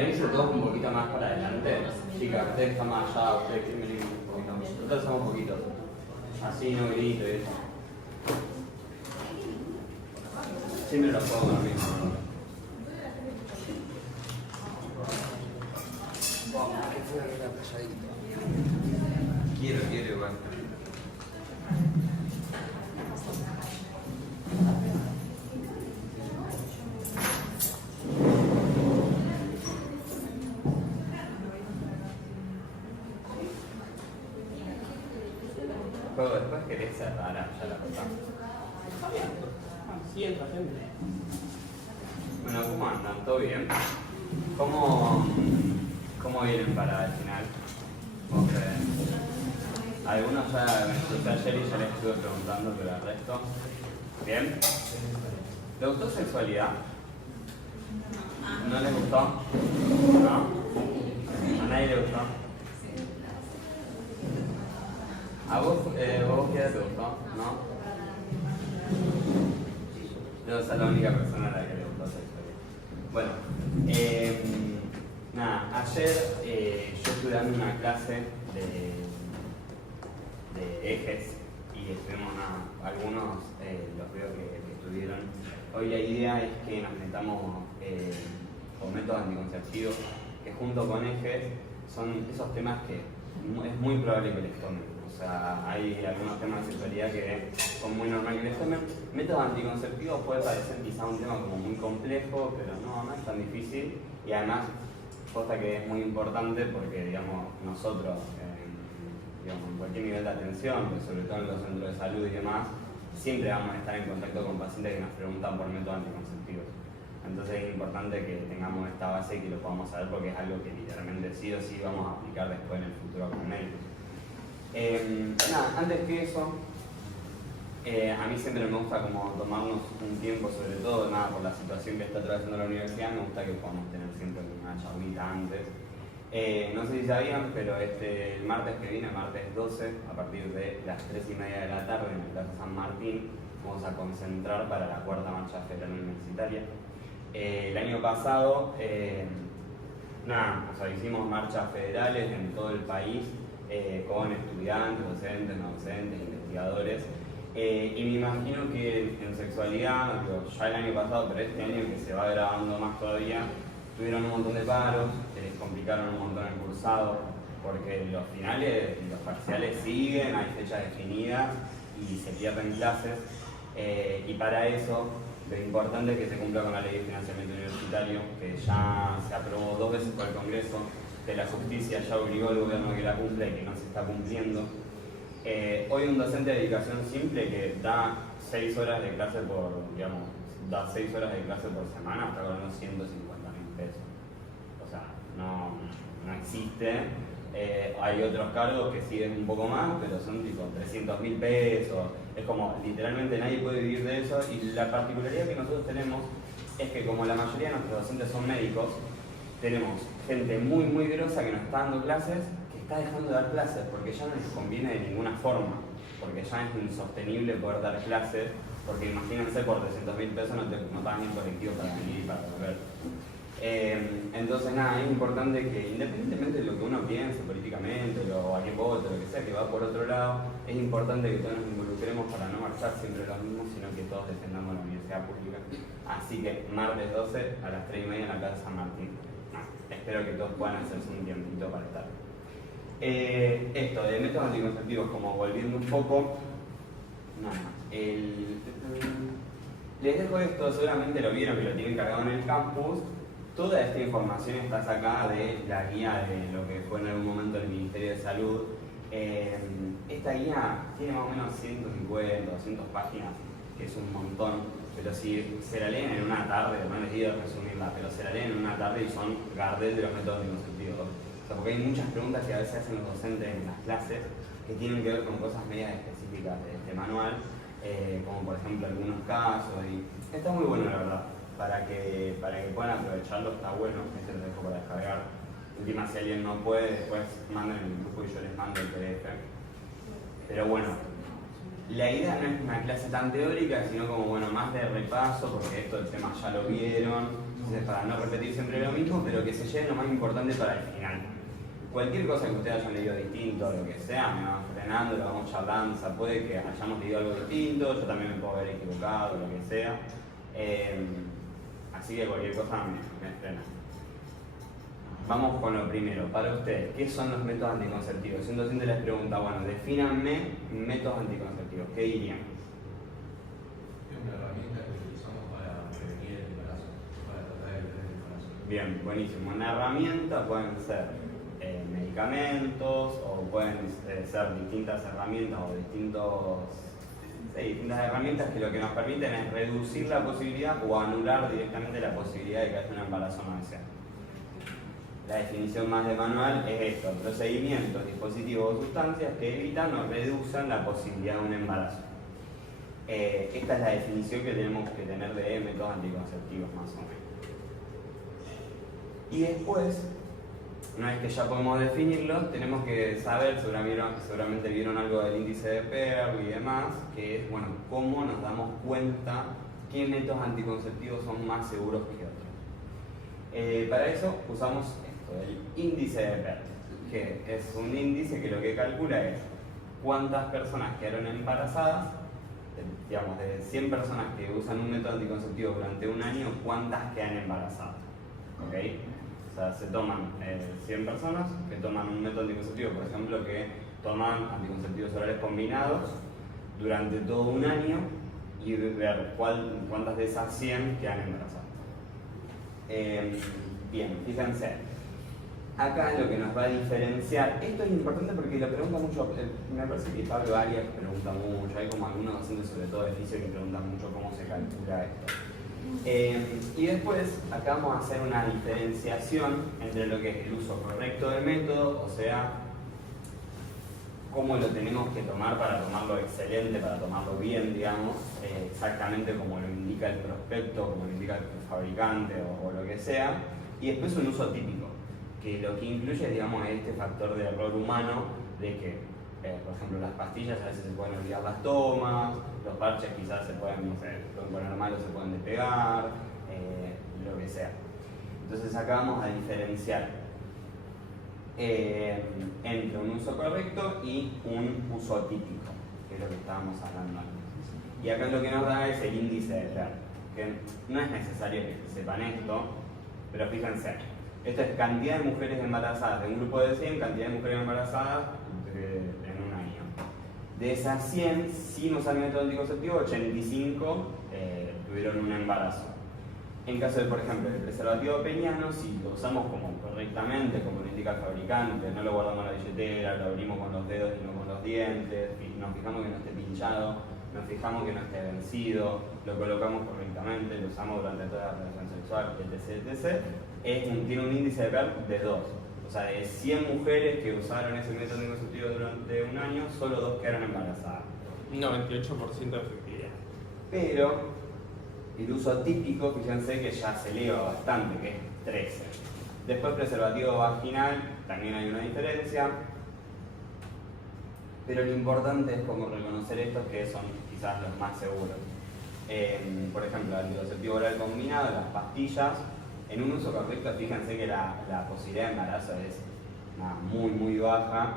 venirse todos un poquito más para adelante. Chicas, ustedes están más allá, ustedes quieren venir un poquito más. Nosotros somos poquitos. Así no grito y eso. Siempre los juego con lo mismo. Quiero igual. Juego después querés cerrar ya la cosa. Está bien. Sí, entra gente. Bueno, ¿cómo andan? ¿Todo bien? ¿Cómo vienen para el final? Algunos ya me escuché ayer y ya les estuve preguntando, pero el resto. ¿Bien? ¿Les gustó sexualidad? ¿No les gustó? ¿No? ¿A nadie le gustó? ¿A vos qué te gustó? ¿No? Yo soy la única persona a la que le gustó sexualidad. Bueno, nada, ayer yo estuve dando una clase de ejes y estuvimos algunos, los veo que estuvieron. Hoy la idea es que nos metamos con métodos anticonceptivos que junto con ejes son esos temas que es muy probable que les tomen. O sea, hay algunos temas de sexualidad que son muy normales que les tomen. Métodos anticonceptivos puede parecer quizá un tema como muy complejo, pero no es tan difícil. Y además, cosa que es muy importante porque, digamos, nosotros, en cualquier nivel de atención, pues sobre todo en los centros de salud y demás, siempre vamos a estar en contacto con pacientes que nos preguntan por métodos anticonceptivos. Entonces es importante que tengamos esta base y que lo podamos saber porque es algo que literalmente sí o sí vamos a aplicar después en el futuro como médicos. Antes que eso, a mí siempre me gusta como tomarnos un tiempo, sobre todo por la situación que está atravesando la universidad, me gusta que podamos tener siempre una charlita antes. No sé si sabían, pero el martes que viene, martes 12, a partir de las 3:30 de la tarde en la Plaza San Martín, vamos a concentrar para la 4ª Marcha Federal Universitaria. El año pasado, hicimos marchas federales en todo el país con estudiantes, docentes, no docentes, investigadores. Y me imagino que en sexualidad, ya el año pasado, pero este año que se va grabando más todavía, tuvieron un montón de paros, se les complicaron un montón el cursado, porque los finales y los parciales siguen, hay fechas definidas y se pierden clases. Y para eso, lo importante es que se cumpla con la ley de financiamiento universitario, que ya se aprobó 2 veces por el Congreso, que la justicia ya obligó al gobierno a que la cumpla y que no se está cumpliendo. Hoy un docente de dedicación simple que da 6 horas de clase da 6 horas de clase por semana, está cobrando 150.000 pesos. O sea, no existe. Hay otros cargos que siguen un poco más, pero son tipo 300.000 pesos. Es como, literalmente nadie puede vivir de eso. Y la particularidad que nosotros tenemos es que como la mayoría de nuestros docentes son médicos, tenemos gente muy, muy grosa que nos está dando clases, que está dejando de dar clases porque ya no les conviene de ninguna forma, porque ya es insostenible poder dar clases, porque imagínense, por 300.000 pesos no pagan ni el colectivo para venir y para volver. Entonces es importante que independientemente de lo que uno piense políticamente o a quién vote, lo que sea, que va por otro lado, es importante que todos nos involucremos para no marchar siempre los mismos, sino que todos defendamos la universidad pública. Así que martes 12 a las 3:30 en la Plaza San Martín. Espero que todos puedan hacerse un tiempito para estar. Esto de métodos anticonceptivos, como volviendo un poco, les dejo esto, seguramente lo vieron, que lo tienen cargado en el campus. Toda esta información está sacada de la guía de lo que fue en algún momento el Ministerio de Salud. Esta guía tiene más o menos 150, 200 páginas, que es un montón, pero si se la leen en una tarde, no les digo resumirla, pero se la leen en una tarde y son Gardel de los métodos anticonceptivos. O sea, porque hay muchas preguntas que a veces hacen los docentes en las clases que tienen que ver con cosas medias específicas de este manual, como por ejemplo algunos casos, y está muy bueno la verdad. Para que puedan aprovecharlo, está bueno. Este lo dejo para descargar. Última, si alguien no puede, después manden el grupo y yo les mando el PDF. Pero bueno, la idea no es una clase tan teórica, sino como más de repaso, porque esto el tema ya lo vieron. Entonces, para no repetir siempre lo mismo, pero que se lleven lo más importante para el final. Cualquier cosa que ustedes hayan leído distinto, lo que sea, me van frenando, lo vamos charlando, o sea, puede que hayamos leído algo distinto, yo también me puedo haber equivocado, lo que sea. Así que cualquier cosa me frena. Vamos con lo primero. Para ustedes, ¿qué son los métodos anticonceptivos? Si un docente les pregunta, bueno, defínanme métodos anticonceptivos, ¿qué dirían? Es una herramienta que utilizamos para prevenir el embarazo, para tratar de prevenir el embarazo. Bien, buenísimo. Una herramienta pueden ser medicamentos o pueden ser distintas herramientas o distintas herramientas que lo que nos permiten es reducir la posibilidad o anular directamente la posibilidad de que haya un embarazo no deseado. La definición más de manual es esto: procedimientos, dispositivos o sustancias que evitan o reducen la posibilidad de un embarazo. Esta es la definición que tenemos que tener de métodos anticonceptivos más o menos. Y después, una vez que ya podemos definirlos, tenemos que saber, seguramente vieron algo del índice de Pearl y demás, que es, bueno, cómo nos damos cuenta qué métodos anticonceptivos son más seguros que otros. Para eso usamos el índice de Pearl, que es un índice que lo que calcula es cuántas personas quedaron embarazadas, digamos, de 100 personas que usan un método anticonceptivo durante un año, cuántas quedan embarazadas. ¿Ok? O sea, se toman 100 personas que toman un método anticonceptivo, por ejemplo, que toman anticonceptivos orales combinados durante todo un año y ver cuántas de esas 100 quedan embarazadas. Bien, fíjense. Acá lo que nos va a diferenciar, esto es importante porque lo pregunta mucho, me parece que Pablo Arias pregunta mucho, hay como algunos docentes, sobre todo de fisio, que preguntan mucho cómo se calcula esto. Y después, acá vamos a hacer una diferenciación entre lo que es el uso correcto del método, o sea, cómo lo tenemos que tomar para tomarlo excelente, para tomarlo bien, digamos, exactamente como lo indica el prospecto, como lo indica el fabricante o lo que sea, y después un uso típico, que lo que incluye, digamos, es este factor de error humano de que, por ejemplo, las pastillas a veces se pueden olvidar las tomas, los parches quizás se pueden, no sé, se pueden poner mal o se pueden despegar, lo que sea. Entonces acá vamos a diferenciar entre un uso correcto y un uso atípico, que es lo que estábamos hablando antes. Y acá lo que nos da es el índice de Pearl, que no es necesario que sepan esto, pero fíjense, esto es cantidad de mujeres embarazadas de un grupo de 100, cantidad de mujeres embarazadas en un año. De esas 100, sin usar método anticonceptivo, 85 tuvieron un embarazo. En caso de, por ejemplo, el preservativo peniano, si lo usamos correctamente, como lo indica el fabricante, no lo guardamos en la billetera, lo abrimos con los dedos y no con los dientes, nos fijamos que no esté pinchado, nos fijamos que no esté vencido, lo colocamos correctamente, lo usamos durante toda la relación sexual, etc. Tiene un índice de Pearl de 2. O sea, de 100 mujeres que usaron ese método anticonceptivo durante un año, solo 2 quedaron embarazadas. 98% de efectividad. Pero el uso típico, fíjense que ya se eleva bastante, que es 13. Después preservativo vaginal, también hay una diferencia. Pero lo importante es como reconocer estos que son quizás los más seguros. Por ejemplo, el anticonceptivo oral combinado, las pastillas, en un uso correcto, fíjense que la posibilidad de embarazo es muy baja,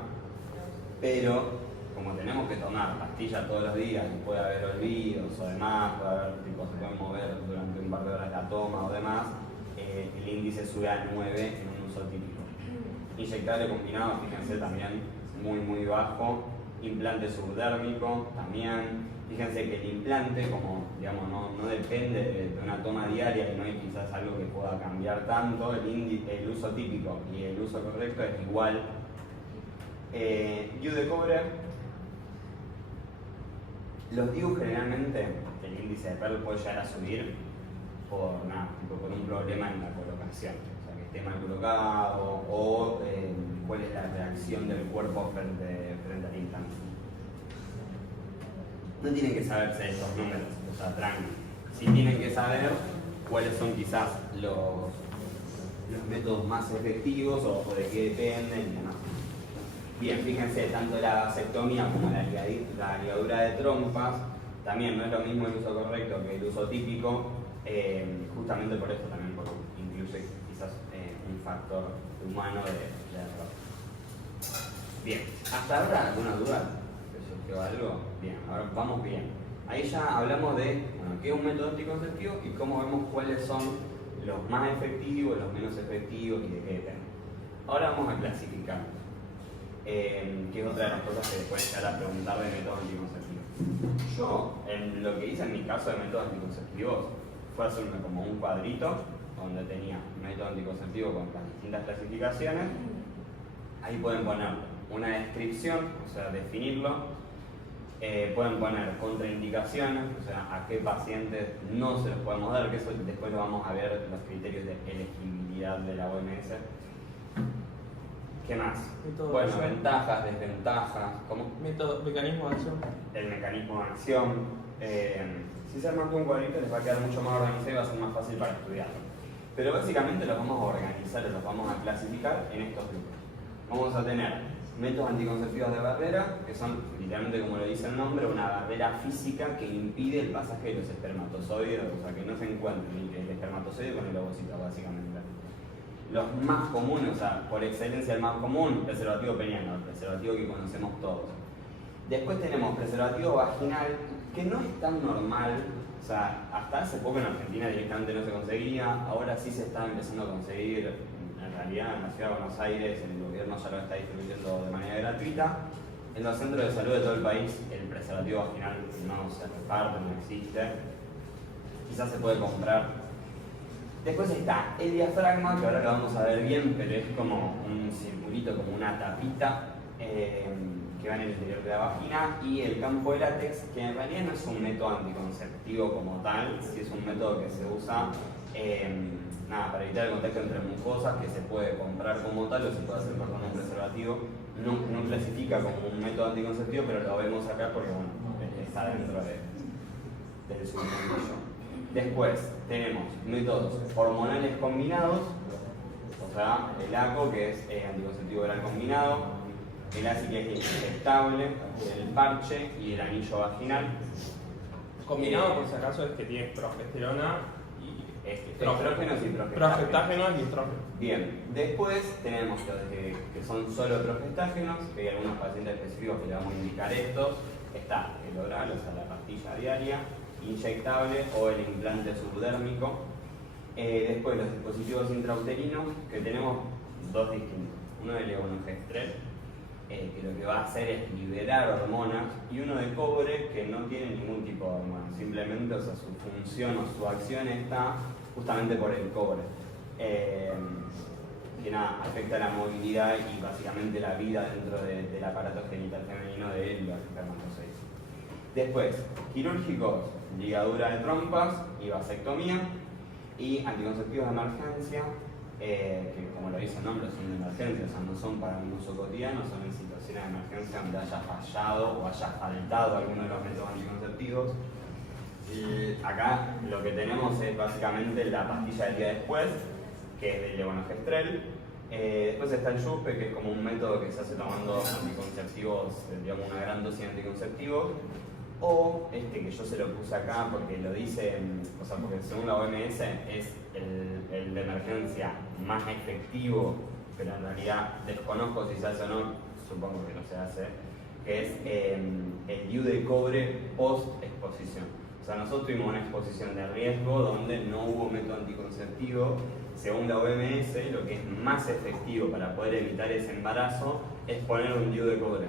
pero como tenemos que tomar pastillas todos los días y puede haber olvidos o demás, puede haber, se pueden mover durante un par de horas la toma o demás, el índice sube a 9 en un uso típico. Inyectable combinado, fíjense, también muy bajo. Implante subdérmico también. Fíjense que el implante, como digamos, no depende de una toma diaria y no hay quizás algo que pueda cambiar tanto, el uso típico y el uso correcto es igual. DIU de cobre. Los DIU generalmente, el índice de Pearl puede llegar a subir por un problema en la colocación, o sea, que esté mal colocado o cuál es la reacción del cuerpo frente al implante. No tienen que saberse estos números, o sea, tranqui. Sí tienen que saber cuáles son quizás los métodos más efectivos o de qué dependen y demás. Bien, fíjense, tanto la vasectomía como la ligadura de trompas, también no es lo mismo el uso correcto que el uso típico, justamente por eso también, por factor humano de error. Bien, ¿hasta ahora alguna duda? ¿Se surgió algo? Bien, ahora vamos bien. Ahí ya hablamos de qué es un método anticonceptivo y cómo vemos cuáles son los más efectivos, los menos efectivos y de qué depende. Ahora vamos a clasificar, que es otra de las cosas que después ya la preguntar de métodos anticonceptivos. Yo, en lo que hice en mi caso de métodos anticonceptivos, fue hacerme como un cuadrito donde tenía método anticonceptivo con las distintas clasificaciones. Ahí pueden poner una descripción, o sea, definirlo. Pueden poner contraindicaciones, o sea, a qué pacientes no se los podemos dar, que eso después lo vamos a ver, los criterios de elegibilidad de la OMS. ¿Qué más? Bueno, ventajas, desventajas, ¿cómo? Mecanismo de acción. El mecanismo de acción. Si se arman un cuadrito les va a quedar mucho más organizado y va a ser más fácil para estudiarlo. Pero básicamente los vamos a organizar, los vamos a clasificar en estos grupos. Vamos a tener métodos anticonceptivos de barrera, que son literalmente, como lo dice el nombre, una barrera física que impide el pasaje de los espermatozoides, o sea, que no se encuentre el espermatozoide con el ovocito, básicamente. Los más comunes, o sea, por excelencia el más común, preservativo peniano, el preservativo que conocemos todos. Después tenemos preservativo vaginal, que no es tan normal, o sea, hasta hace poco en Argentina directamente no se conseguía, ahora sí se está empezando a conseguir, en realidad en la ciudad de Buenos Aires el gobierno ya lo está distribuyendo de manera gratuita. En los centros de salud de todo el país el preservativo vaginal no se reparte, no existe, quizás se puede comprar. Después está el diafragma, que ahora lo vamos a ver bien, pero es como un circulito, como una tapita que va en el interior de la vagina, y el campo de látex, que en realidad no es un método anticonceptivo como tal, sí es un método que se usa para evitar el contacto entre mucosas, que se puede comprar como tal o se puede hacer con un preservativo. No clasifica como un método anticonceptivo, pero lo vemos acá porque bueno, está dentro del submundillo. Después tenemos métodos hormonales combinados, o sea, el ACO, que es anticonceptivo oral combinado, el ACI, que es inyectable, el parche y el anillo vaginal. Combinado, por si acaso, es que tiene progesterona y estrógenos y progestágenos. progestágenos y estrógenos. Bien, después tenemos los que son solo progestágenos, que hay algunos pacientes específicos que le vamos a indicar estos. Está el oral, o sea, la pastilla diaria, inyectable o el implante subdérmico. Después los dispositivos intrauterinos, que tenemos dos distintos. Uno de levonorgestrel, que lo que va a hacer es liberar hormonas, y uno de cobre, que no tiene ningún tipo de hormona, simplemente, o sea, su función o su acción está justamente por el cobre, que nada, afecta la movilidad y básicamente la vida dentro del aparato genital femenino de los espermatozoides. Después, quirúrgicos, ligadura de trompas y vasectomía, y anticonceptivos de emergencia, que como lo dice el nombre son de emergencia, o sea, no son para un uso cotidiano, son en situaciones de emergencia donde haya fallado o haya faltado alguno de los métodos anticonceptivos. Y acá lo que tenemos es básicamente la pastilla del día después, que es del levonorgestrel. Después está el YUSPE, que es como un método que se hace tomando anticonceptivos, digamos una gran dosis de anticonceptivos. O que yo se lo puse acá porque lo dice, o sea, porque según la OMS es el de emergencia más efectivo, pero en realidad desconozco si se hace o no, supongo que no se hace, que es el DIU de cobre post-exposición. O sea, nosotros tuvimos una exposición de riesgo donde no hubo método anticonceptivo. Según la OMS, lo que es más efectivo para poder evitar ese embarazo es poner un DIU de cobre.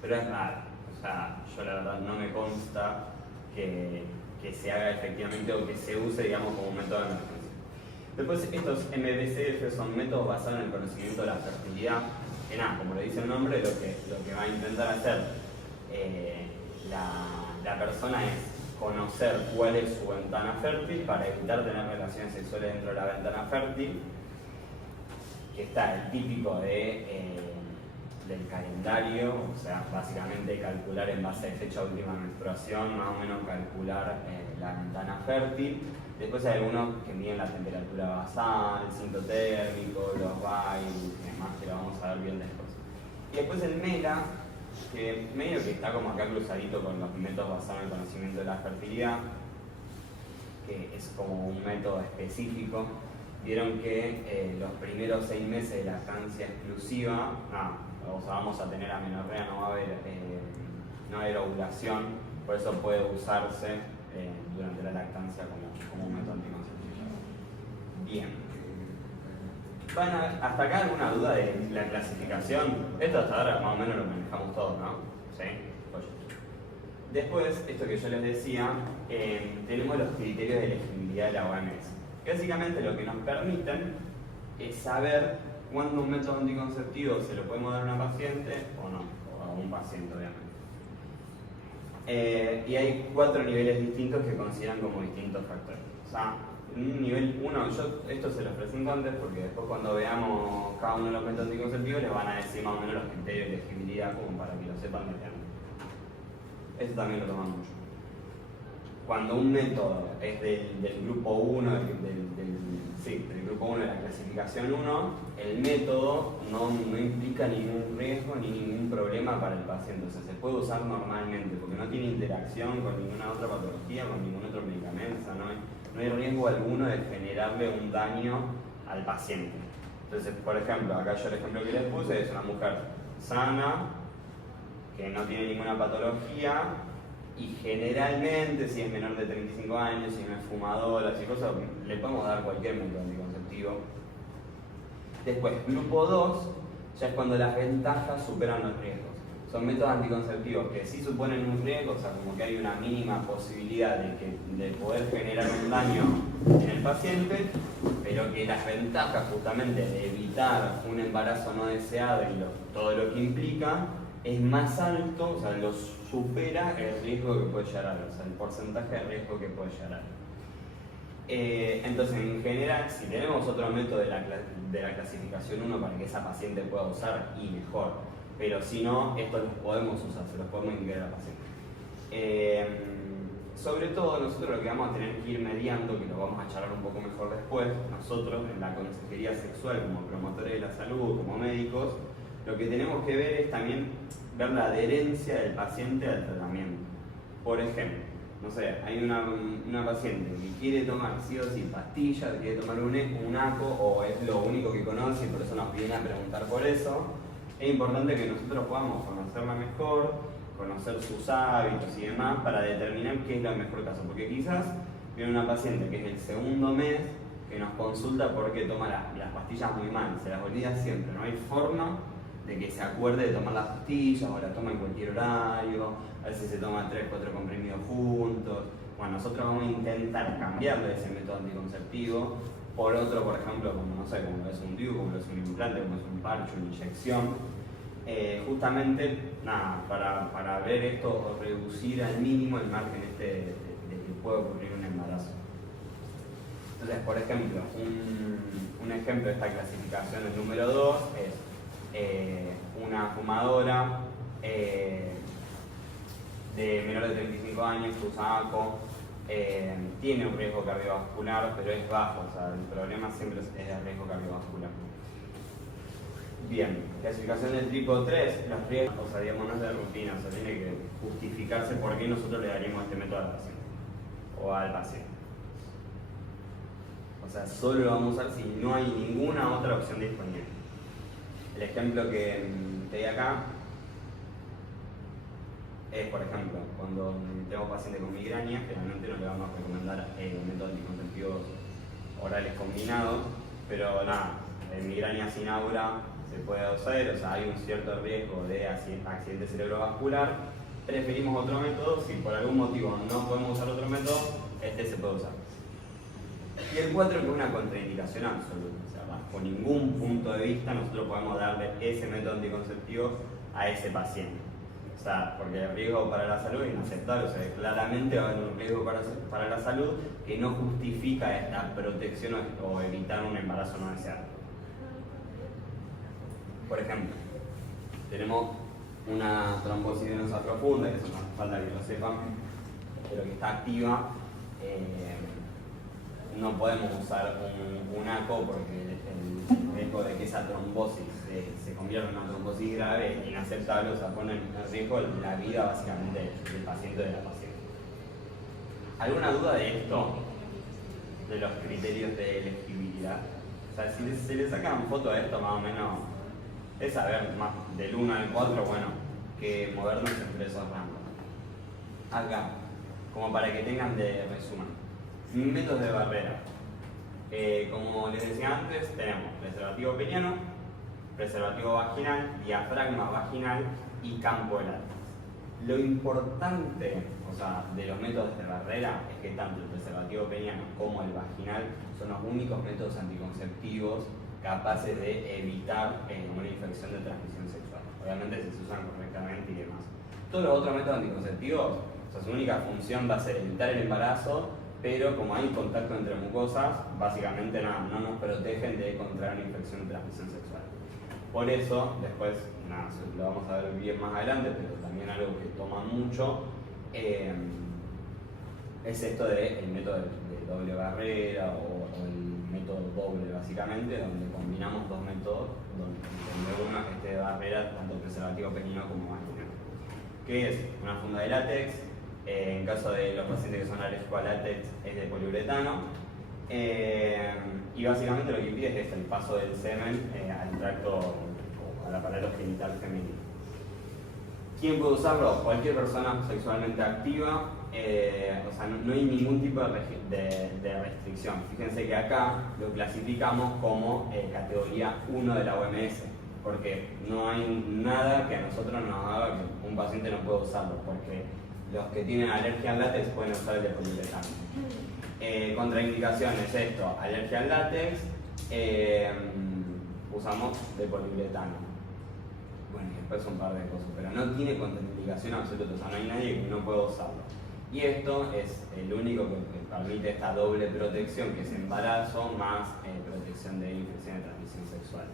Pero es raro. O sea, yo la verdad no me consta que se haga efectivamente o que se use, digamos, como un método de emergencia. Después, estos MBCF son métodos basados en el conocimiento de la fertilidad, que nada, como le dice el nombre, lo que va a intentar hacer la persona es conocer cuál es su ventana fértil para evitar tener relaciones sexuales dentro de la ventana fértil, que está el típico del calendario, o sea, básicamente calcular en base a fecha de última menstruación, más o menos calcular la ventana fértil. Después hay algunos que miden la temperatura basal, el cinto térmico, los VAIS y demás, que lo vamos a ver bien después. Y después el MELA, que medio que está como acá cruzadito con los métodos basados en el conocimiento de la fertilidad, que es como un método específico vieron que los primeros 6 meses de lactancia exclusiva, o sea, vamos a tener amenorrea, no va a haber ovulación, por eso puede usarse durante la lactancia como un método anticonceptivo. Bien. ¿Hasta acá alguna duda de la clasificación? Esto hasta ahora más o menos lo manejamos todos, ¿no? ¿Sí? Oye. Después, esto que yo les decía, tenemos los criterios de elegibilidad de la OMS. Que básicamente lo que nos permiten es saber cuándo un método anticonceptivo se lo podemos dar a una paciente o no, o a un paciente obviamente. Y hay 4 niveles distintos que consideran como distintos factores. O sea, un nivel 1, yo esto se los presento antes porque después cuando veamos cada uno de los métodos anticonceptivos les van a decir más o menos los criterios de elegibilidad como para que lo sepan de antemano. Eso también lo toman mucho. Cuando un método es del grupo 1, del grupo 1 de la clasificación 1, el método no implica ningún riesgo ni ningún problema para el paciente. O sea, se puede usar normalmente porque no tiene interacción con ninguna otra patología, con ningún otro medicamento. O sea, no hay riesgo alguno de generarle un daño al paciente. Entonces, por ejemplo, acá yo el ejemplo que les puse es una mujer sana, que no tiene ninguna patología, y generalmente, si es menor de 35 años, si no es fumadora, si cosas, le podemos dar cualquier método anticonceptivo. Después, grupo 2, ya es cuando las ventajas superan los riesgos. Son métodos anticonceptivos que sí suponen un riesgo, o sea, como que hay una mínima posibilidad de poder generar un daño en el paciente, pero que las ventajas justamente de evitar un embarazo no deseado y todo lo que implica es más alto, o sea, lo supera el riesgo que puede llegar a haber, o sea, el porcentaje de riesgo que puede llegar a haber. Entonces, en general, si tenemos otro método de la clasificación 1 para que esa paciente pueda usar, y mejor, pero si no, estos los podemos usar, se los podemos indicar al paciente. Sobre todo, nosotros lo que vamos a tener que ir mediando, que lo vamos a charlar un poco mejor después, nosotros en la consejería sexual, como promotores de la salud, como médicos, lo que tenemos que ver es también ver la adherencia del paciente al tratamiento. Por ejemplo, no sé, hay una paciente que quiere tomar sí o sí pastillas, quiere tomar un ACO o es lo único que conoce y por eso nos viene a preguntar por eso. Es importante que nosotros podamos conocerla mejor, conocer sus hábitos y demás para determinar qué es el mejor caso. Porque quizás viene una paciente que es el segundo mes que nos consulta porque toma las pastillas muy mal, se las olvida siempre, no hay forma de que se acuerde de tomar las pastillas o la toma en cualquier horario, a veces se toma 3 o 4 comprimidos juntos. Bueno, nosotros vamos a intentar cambiarle ese método anticonceptivo por otro, por ejemplo, como no sé, como es un DIU, como es un implante, como es un parche, una inyección. Justamente, nada, para ver esto o reducir al mínimo el margen de que puede ocurrir un embarazo. Entonces, por ejemplo, un ejemplo de esta clasificación, el número 2, es una fumadora de menor de 35 años que usa ACO, tiene un riesgo cardiovascular, pero es bajo, o sea, el problema siempre es el riesgo cardiovascular. Bien, clasificación del tipo 3, los riesgos, o sea, digamos, no es de rutina, o sea, tiene que justificarse por qué nosotros le daríamos este método al paciente o al paciente. O sea, solo lo vamos a usar si no hay ninguna otra opción disponible. El ejemplo que te di acá es, por ejemplo, cuando tengo pacientes con migraña, generalmente no le vamos a recomendar métodos anticonceptivos orales combinados, pero nada, en migraña sin aura se puede hacer, o sea, hay un cierto riesgo de accidente cerebrovascular. Preferimos otro método, si por algún motivo no podemos usar otro método, este se puede usar. Y el 4, que es una contraindicación absoluta, o sea, bajo ningún punto de vista nosotros podemos darle ese método anticonceptivo a ese paciente. O sea, porque el riesgo para la salud es inaceptable, o sea, claramente va a haber un riesgo para la salud que no justifica esta protección o evitar un embarazo no deseado. Por ejemplo, tenemos una trombosis venosa profunda, que eso no hace falta que lo sepan, pero que está activa. No podemos usar un ACO porque el riesgo de que esa trombosis se convierta en una trombosis grave es inaceptable, o sea, pone en riesgo la vida básicamente del paciente o de la paciente. ¿Alguna duda de esto? De los criterios de elegibilidad. O sea, si se le sacan foto a esto, más o menos, es saber más del 1 al 4, bueno, que movernos entre esos rangos. Acá, como para que tengan de resumen. Métodos de barrera. Como les decía antes, tenemos preservativo peniano, preservativo vaginal, diafragma vaginal y campo de látex. Lo importante, o sea, de los métodos de barrera es que tanto el preservativo peniano como el vaginal son los únicos métodos anticonceptivos capaces de evitar una infección de transmisión sexual. Obviamente si se usan correctamente y demás. Todos los otros métodos anticonceptivos, o sea, su única función va a ser evitar el embarazo, pero como hay contacto entre mucosas, básicamente no nos protegen de contraer una infección de transmisión sexual. Por eso, después, lo vamos a ver bien más adelante, pero también algo que toma mucho, es esto del método de doble barrera o el método doble, básicamente, donde combinamos dos métodos, donde uno esté de barrera, tanto preservativo peniano como vaginal. Que es una funda de látex, en caso de los pacientes que son alérgicos a látex es de poliuretano, y básicamente lo que impide es esto, el paso del semen al tracto o al aparato genital femenino. ¿Quién puede usarlo? Cualquier persona sexualmente activa, o sea, no hay ningún tipo de restricción. Fíjense que acá lo clasificamos como categoría 1 de la OMS, porque no hay nada que a nosotros nos haga que un paciente no pueda usarlo, porque los que tienen alergia al látex pueden usar el de poliuretano. Contraindicaciones, esto, alergia al látex, usamos de poliuretano. Bueno, y después un par de cosas, pero no tiene contraindicación absoluta, o sea, no hay nadie que no pueda usarlo. Y esto es el único que permite esta doble protección, que es embarazo más protección de infección de transmisión sexual.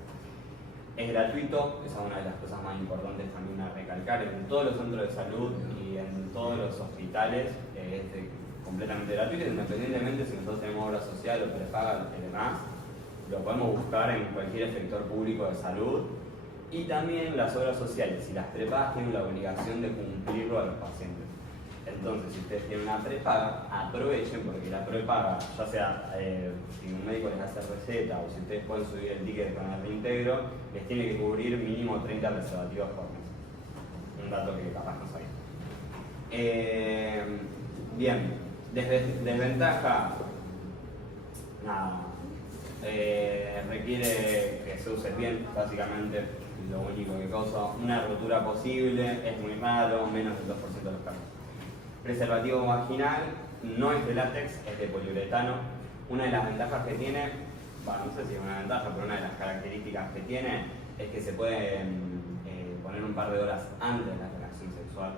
Es gratuito, esa es una de las cosas más importantes también a recalcar. En todos los centros de salud y en todos los hospitales es completamente gratuito, independientemente si nosotros tenemos obra social o prepaga y demás, lo podemos buscar en cualquier efector público de salud. Y también las obras sociales, si las prepagas tienen la obligación de cumplirlo a los pacientes. Entonces, si ustedes tienen una prepaga, aprovechen, porque la prepaga, ya sea si un médico les hace receta o si ustedes pueden subir el ticket con el reintegro, les tiene que cubrir mínimo 30 preservativos por mes. Un dato que capaz no sabía. Bien, desventaja, nada, requiere que se use bien, básicamente. Lo único que causa una rotura posible, es muy raro, menos del 2% de los casos. Preservativo vaginal no es de látex, es de poliuretano. Una de las ventajas que tiene, bueno, no sé si es una ventaja, pero una de las características que tiene es que se puede poner un par de horas antes de la relación sexual,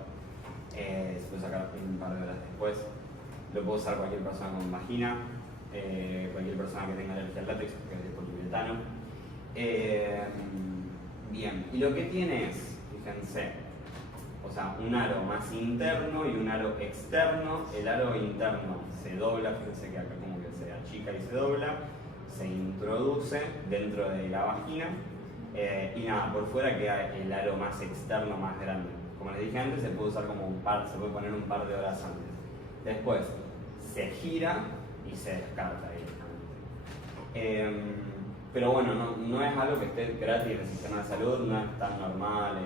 se puede sacar un par de horas después. Lo puede usar cualquier persona con vagina, cualquier persona que tenga alergia al látex, porque es de poliuretano. Bien, y lo que tiene es, fíjense, o sea, un aro más interno y un aro externo. El aro interno se dobla, fíjense que acá como que se achica y se dobla, se introduce dentro de la vagina, y nada, por fuera queda el aro más externo, más grande. Como les dije antes, se puede usar como un par, se puede poner un par de horas antes. Después, se gira y se descarta directamente. Pero bueno, no es algo que esté gratis en el sistema de salud, no es tan normal,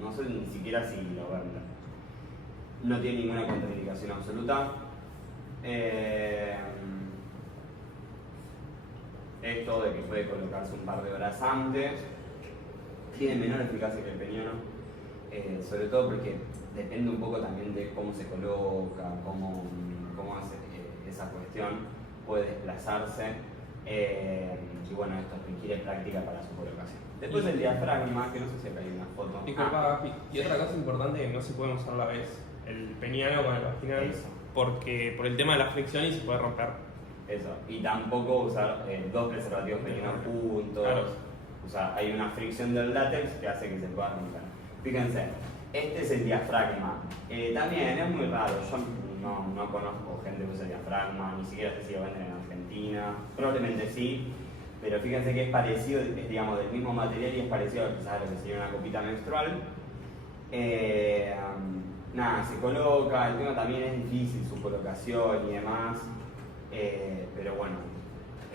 no sé ni siquiera si lo venden. No tiene ninguna contraindicación absoluta. Esto de que puede colocarse un par de horas antes, tiene menor eficacia que el peniano, sobre todo porque depende un poco también de cómo se coloca, cómo hace esa cuestión. Puede desplazarse, y bueno, esto requiere práctica para su colocación. Después el diafragma, que no sé si acá hay una foto. Disculpa, y otra cosa importante que no se puede usar a la vez, el peniano con el vaginal, Eso. porque por el tema de la fricción y se puede romper. Eso, y tampoco usar dos preservativos penianos juntos. Claro. O sea, hay una fricción del látex que hace que se pueda romper. Fíjense, este es el diafragma. También es muy raro, yo no conozco gente que use diafragma, ni siquiera sé si lo venden en Argentina, probablemente sí, pero fíjense que es parecido, es digamos del mismo material y es parecido quizás a lo que sería una copita menstrual. Nada, se coloca, el tema también es difícil, su colocación y demás, pero bueno,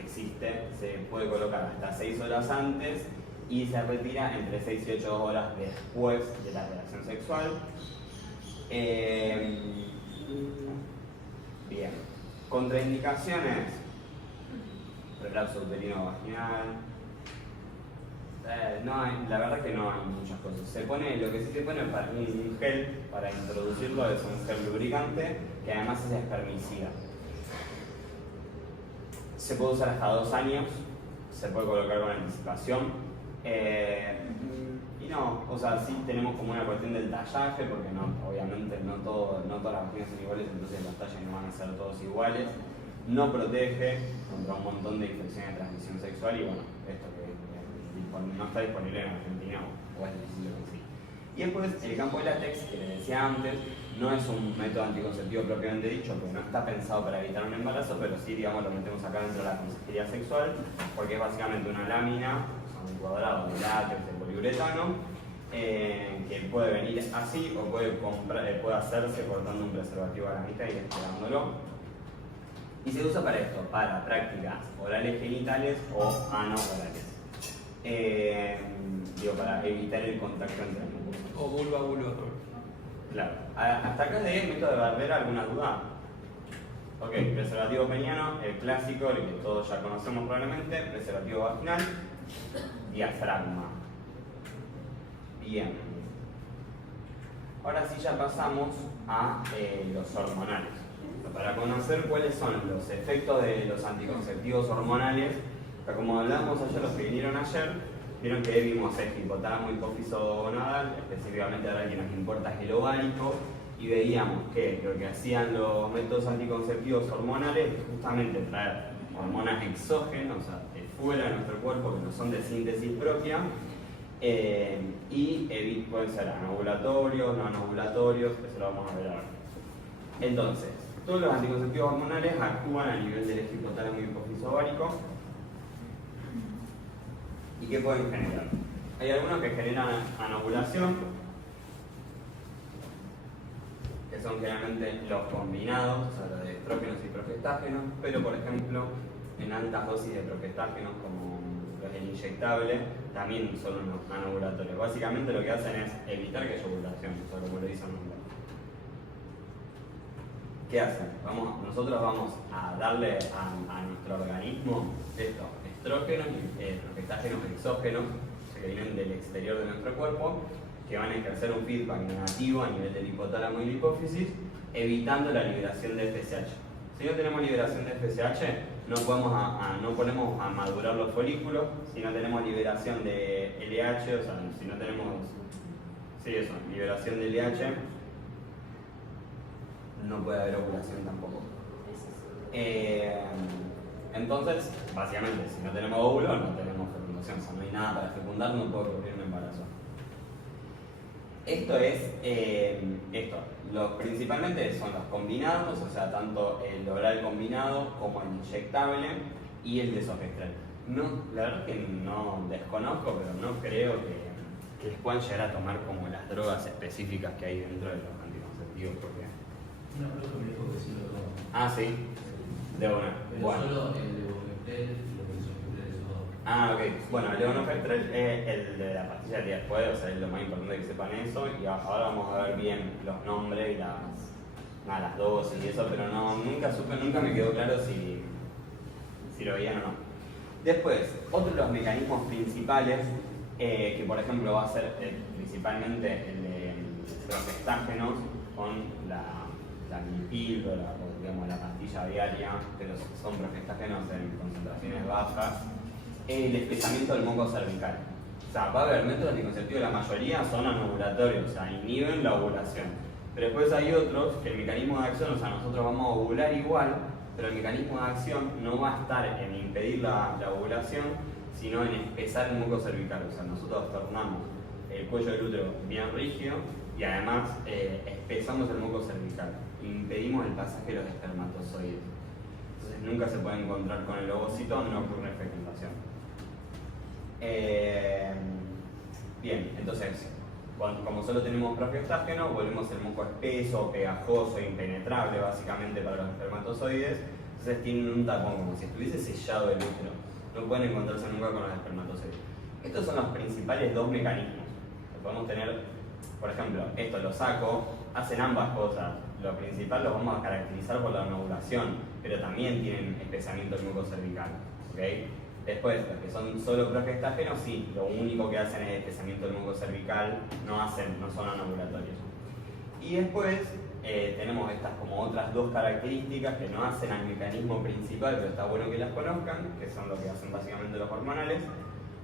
existe, se puede colocar hasta 6 horas antes y se retira entre 6 y 8 horas después de la relación sexual. Bien. Contraindicaciones: prolapso uterino vaginal. La verdad que no hay muchas cosas. Lo que sí se pone para un gel para introducirlo es un gel lubricante que además es espermicida. Se puede usar hasta 2 años, se puede colocar con anticipación. Y no, o sea, sí tenemos como una cuestión del tallaje, porque obviamente no todas las vaginas son iguales, entonces los talles no van a ser todos iguales. No protege contra un montón de infecciones de transmisión sexual y bueno, esto que no está disponible en Argentina o es difícil de conseguir. Y después el campo de látex, que les decía antes, no es un método anticonceptivo propiamente dicho, porque no está pensado para evitar un embarazo, pero sí, digamos, lo metemos acá dentro de la consejería sexual, porque es básicamente una lámina, un cuadrado de látex, de poliuretano, que puede venir así o puede hacerse cortando un preservativo a la mitad y esperándolo. Y se usa para esto, para prácticas orales genitales o anorales. Para evitar el contacto entre mucosas. O vulva. Claro. ¿Hasta acá de método de barrera alguna duda? Ok, preservativo peniano, el clásico, el que todos ya conocemos probablemente, preservativo vaginal, diafragma. Bien. Ahora sí ya pasamos a los hormonales. Para conocer cuáles son los efectos de los anticonceptivos hormonales, como hablábamos ayer, los que vinieron ayer, vieron que vimos el hipotálamo hipófiso gonadal, específicamente ahora el que nos importa es el ovárico, y veíamos que lo que hacían los métodos anticonceptivos hormonales es justamente traer hormonas exógenas, o sea, de fuera de nuestro cuerpo, que no son de síntesis propia, y pueden ser anovulatorios, no anovulatorios, eso lo vamos a ver ahora. Entonces, todos los anticonceptivos hormonales actúan a nivel del eje hipotálamo hipófiso ovárico. ¿Y qué pueden generar? Hay algunos que generan anovulación, que son generalmente los combinados, o sea, los de estrógenos y progestágenos, pero por ejemplo, en altas dosis de progestágenos, como los del inyectable, también son unos anovulatorios. Básicamente lo que hacen es evitar que haya ovulación, o sea, como lo dice el nombre. ¿Qué hacen? Nosotros vamos a darle a nuestro organismo esto, estrógenos y progestágenos exógenos, o sea, que vienen del exterior de nuestro cuerpo, que van a ejercer un feedback negativo a nivel del hipotálamo y la hipófisis, evitando la liberación de FSH. Si no tenemos liberación de FSH, no ponemos a madurar los folículos. Si no tenemos liberación de LH, o sea, si no tenemos liberación de LH, no puede haber ovulación tampoco. Entonces, básicamente, si no tenemos óvulo, no tenemos fecundación. O sea, no hay nada para fecundar, no puede ocurrir un embarazo. Principalmente son los combinados, o sea, tanto el oral combinado como el inyectable y el desogestral. La verdad que no desconozco, pero no creo que les puedan llegar a tomar como las drogas específicas que hay dentro de los anticonceptivos. Porque... No, creo que me dijo que sí lo tomo. Ah, sí. De una. Pero Bueno. solo el de Bofetel y lo que hizo de esos dos. Ah, ok. Bueno, el levonorgestrel es el de la pastilla del día después, o sea, es lo más importante que sepan eso. Y ahora vamos a ver bien los nombres y las dosis y eso, pero nunca me quedó claro si lo veían o no. Después, otro de los mecanismos principales, que por ejemplo va a ser principalmente el de progestágenos con la píldora o digamos la pastilla diaria, pero son progestágenos en concentraciones bajas, el espesamiento del moco cervical. O sea, va a haber métodos anticonceptivos, la mayoría son anovulatorios, o sea, inhiben la ovulación. Pero después hay otros que el mecanismo de acción, o sea, nosotros vamos a ovular igual, pero el mecanismo de acción no va a estar en impedir la ovulación, sino en espesar el moco cervical. O sea, nosotros tornamos el cuello del útero bien rígido y además espesamos el moco cervical. Impedimos el pasaje de los espermatozoides. Entonces nunca se puede encontrar con el ovocito, no ocurre fecundación. Bien, entonces, como solo tenemos progestágeno, volvemos el moco espeso, pegajoso, impenetrable básicamente para los espermatozoides, Entonces tienen un tapón, como si estuviese sellado el útero. No pueden encontrarse nunca con los espermatozoides. Estos son los principales dos mecanismos. Podemos tener, por ejemplo, esto lo saco, hacen ambas cosas. Lo principal lo vamos a caracterizar por la ovulación, pero también tienen espesamiento del muco cervical. ¿Okay? Después, los que son solo progestágenos, sí, lo único que hacen es espesamiento del muco cervical, no son anovulatorios. Y después tenemos estas como otras dos características que no hacen al mecanismo principal, pero está bueno que las conozcan, que son lo que hacen básicamente los hormonales.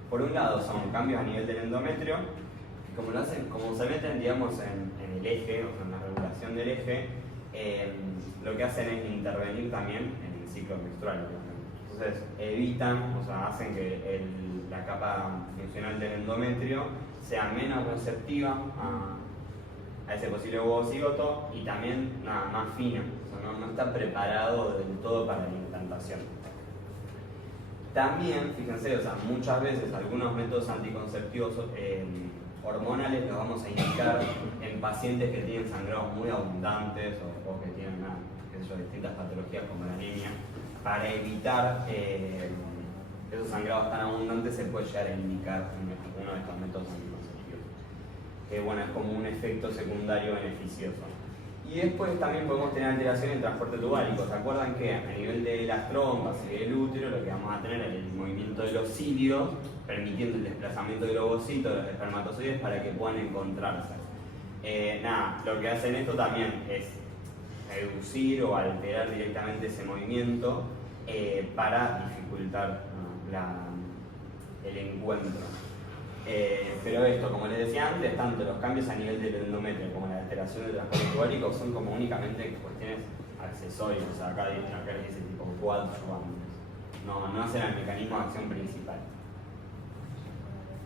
Por un lado son cambios a nivel del endometrio, que como se meten digamos en el eje, o sea en la regulación del eje, lo que hacen es intervenir también en el ciclo menstrual, obviamente. Entonces evitan, o sea, hacen que la capa funcional del endometrio sea menos receptiva a ese posible ovocigoto y también más fina, o sea, no está preparado del todo para la implantación. También, fíjense, o sea, muchas veces algunos métodos anticonceptivos hormonales los vamos a indicar en pacientes que tienen sangrados muy abundantes o que tienen distintas patologías como la anemia. Para evitar esos sangrados tan abundantes se puede llegar a indicar uno de estos métodos anticonceptivos, que bueno, es como un efecto secundario beneficioso. Y después también podemos tener alteraciones en transporte tubálico. ¿Se acuerdan que a nivel de las trompas y del útero lo que vamos a tener es el movimiento de los cilios, permitiendo el desplazamiento del ovocito, de los espermatozoides para que puedan encontrarse? Lo que hacen esto también es reducir o alterar directamente ese movimiento para dificultar el encuentro. Pero esto, como les decía antes, tanto los cambios a nivel del endometrio como la alteración del transporte tubálico son como únicamente cuestiones accesorias, o sea, acá dice tipo coadyuvantes, no hacen el mecanismo de acción principal.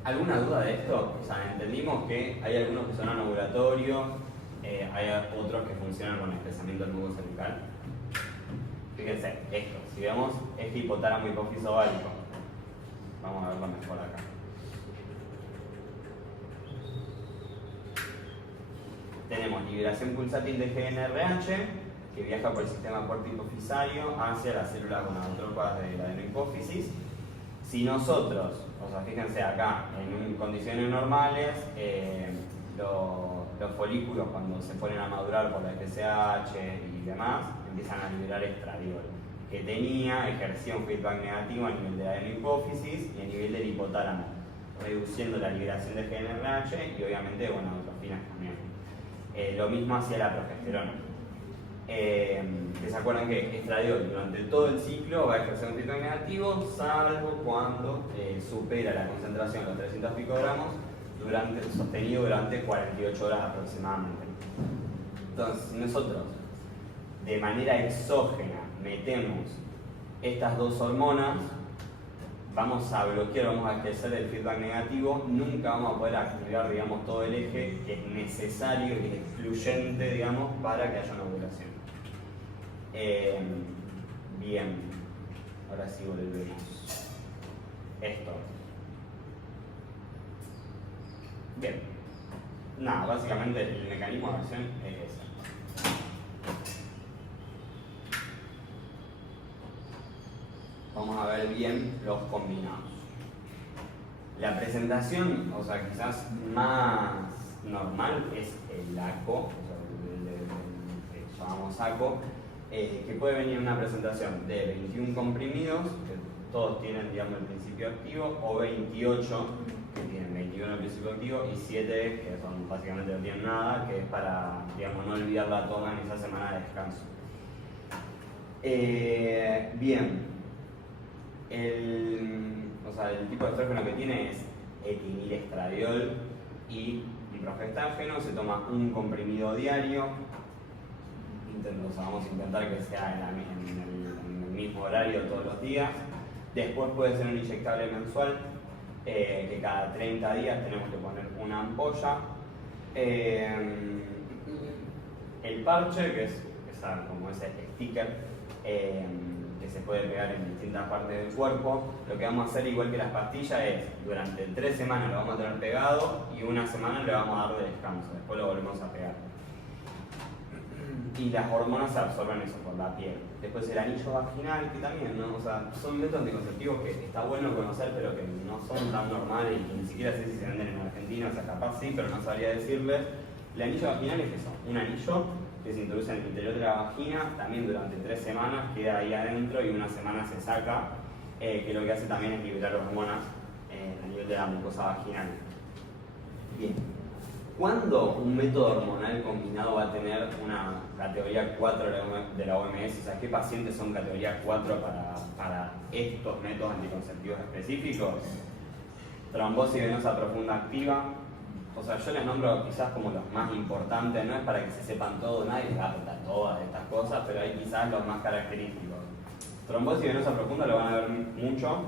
¿Alguna duda de esto? O sea, entendimos que hay algunos que son anovulatorios, hay otros que funcionan con espesamiento del muco cervical. Fíjense, esto, si vemos este hipotálamo hipófisis ovárico, vamos a verlo mejor acá. Tenemos liberación pulsátil de GnRH que viaja por el sistema puerto-hipofisario hacia las células gonadotrópas de la adenohipófisis. Si nosotros, o sea, fíjense acá, en condiciones normales, los folículos cuando se ponen a madurar por la FSH y demás, empiezan a liberar estradiol, que ejercía un feedback negativo a nivel de la adenohipófisis y a nivel del hipotálamo, reduciendo la liberación de GnRH y obviamente de gonadotrofinas también. Lo mismo hacia la progesterona. Que se acuerdan que estradiol durante todo el ciclo va a ejercer un feedback negativo, salvo cuando supera la concentración de los 300 picogramos sostenido durante 48 horas aproximadamente. Entonces, si nosotros de manera exógena metemos estas dos hormonas, vamos a bloquear, vamos a ejercer el feedback negativo, nunca vamos a poder activar, digamos, todo el eje que es necesario y excluyente, digamos, para que haya una ovulación. Bien, ahora sí volvemos. Esto. Bien. Básicamente el mecanismo de acción es ese. Vamos a ver bien los combinados. La presentación, o sea, quizás más normal es el ACO, o sea, el que llamamos ACO, que puede venir en una presentación de 21 comprimidos, que todos tienen, digamos, el principio activo, o 28, que tienen 21 el principio activo, y 7, que son básicamente no tienen nada, que es para, digamos, no olvidar la toma en esa semana de descanso. Bien. El tipo de estrógeno que tiene es etinilestradiol y progestágeno. Se toma un comprimido diario. Vamos a intentar que sea en el mismo horario todos los días. Después puede ser un inyectable mensual, que cada 30 días tenemos que poner una ampolla. El parche, que es como ese sticker, que se puede pegar en distintas partes del cuerpo. Lo que vamos a hacer, igual que las pastillas, es durante 3 semanas lo vamos a tener pegado y una semana le vamos a dar de descanso, después lo volvemos a pegar. y las hormonas se absorben eso por la piel. Después el anillo vaginal, que también, ¿no? O sea, son métodos anticonceptivos que está bueno conocer, pero que no son tan normales y que ni siquiera sé si se venden en Argentina, o sea, capaz sí, pero no sabría decirles. El anillo vaginal es eso, un anillo que se introduce en el interior de la vagina, también durante 3 semanas queda ahí adentro y una semana se saca, que lo que hace también es liberar hormonas a nivel de la mucosa vaginal. Bien. ¿Cuándo un método hormonal combinado va a tener una categoría 4 de la OMS? O sea, ¿qué pacientes son categoría 4 para estos métodos anticonceptivos específicos? Trombosis venosa profunda activa. O sea, yo les nombro quizás como los más importantes, no es para que se sepan todo, nadie les va a contar todas estas cosas, pero hay quizás los más característicos. Trombosis venosa profunda lo van a ver mucho.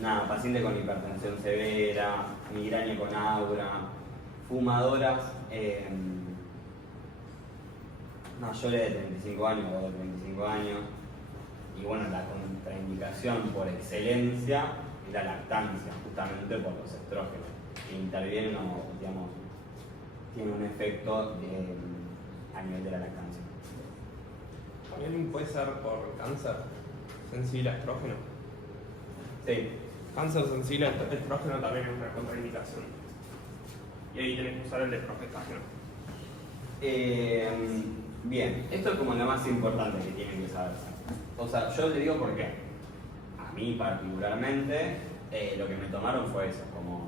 Nada, paciente con hipertensión severa, migraña con aura, fumadoras mayores de 35 años o de 35 años. Y bueno, la contraindicación por excelencia es la lactancia, justamente por los estrógenos, que intervienen o, digamos, tienen un efecto a nivel de la lactancia. ¿También puede ser por cáncer sensible a estrógeno? Sí. Cáncer sensible a estrógeno también es una contraindicación. Y ahí tenés que usar el de progestágeno. Bien, esto es como lo más importante que tienen que saber. O sea, yo le digo por qué. A mí particularmente, lo que me tomaron fue eso, como,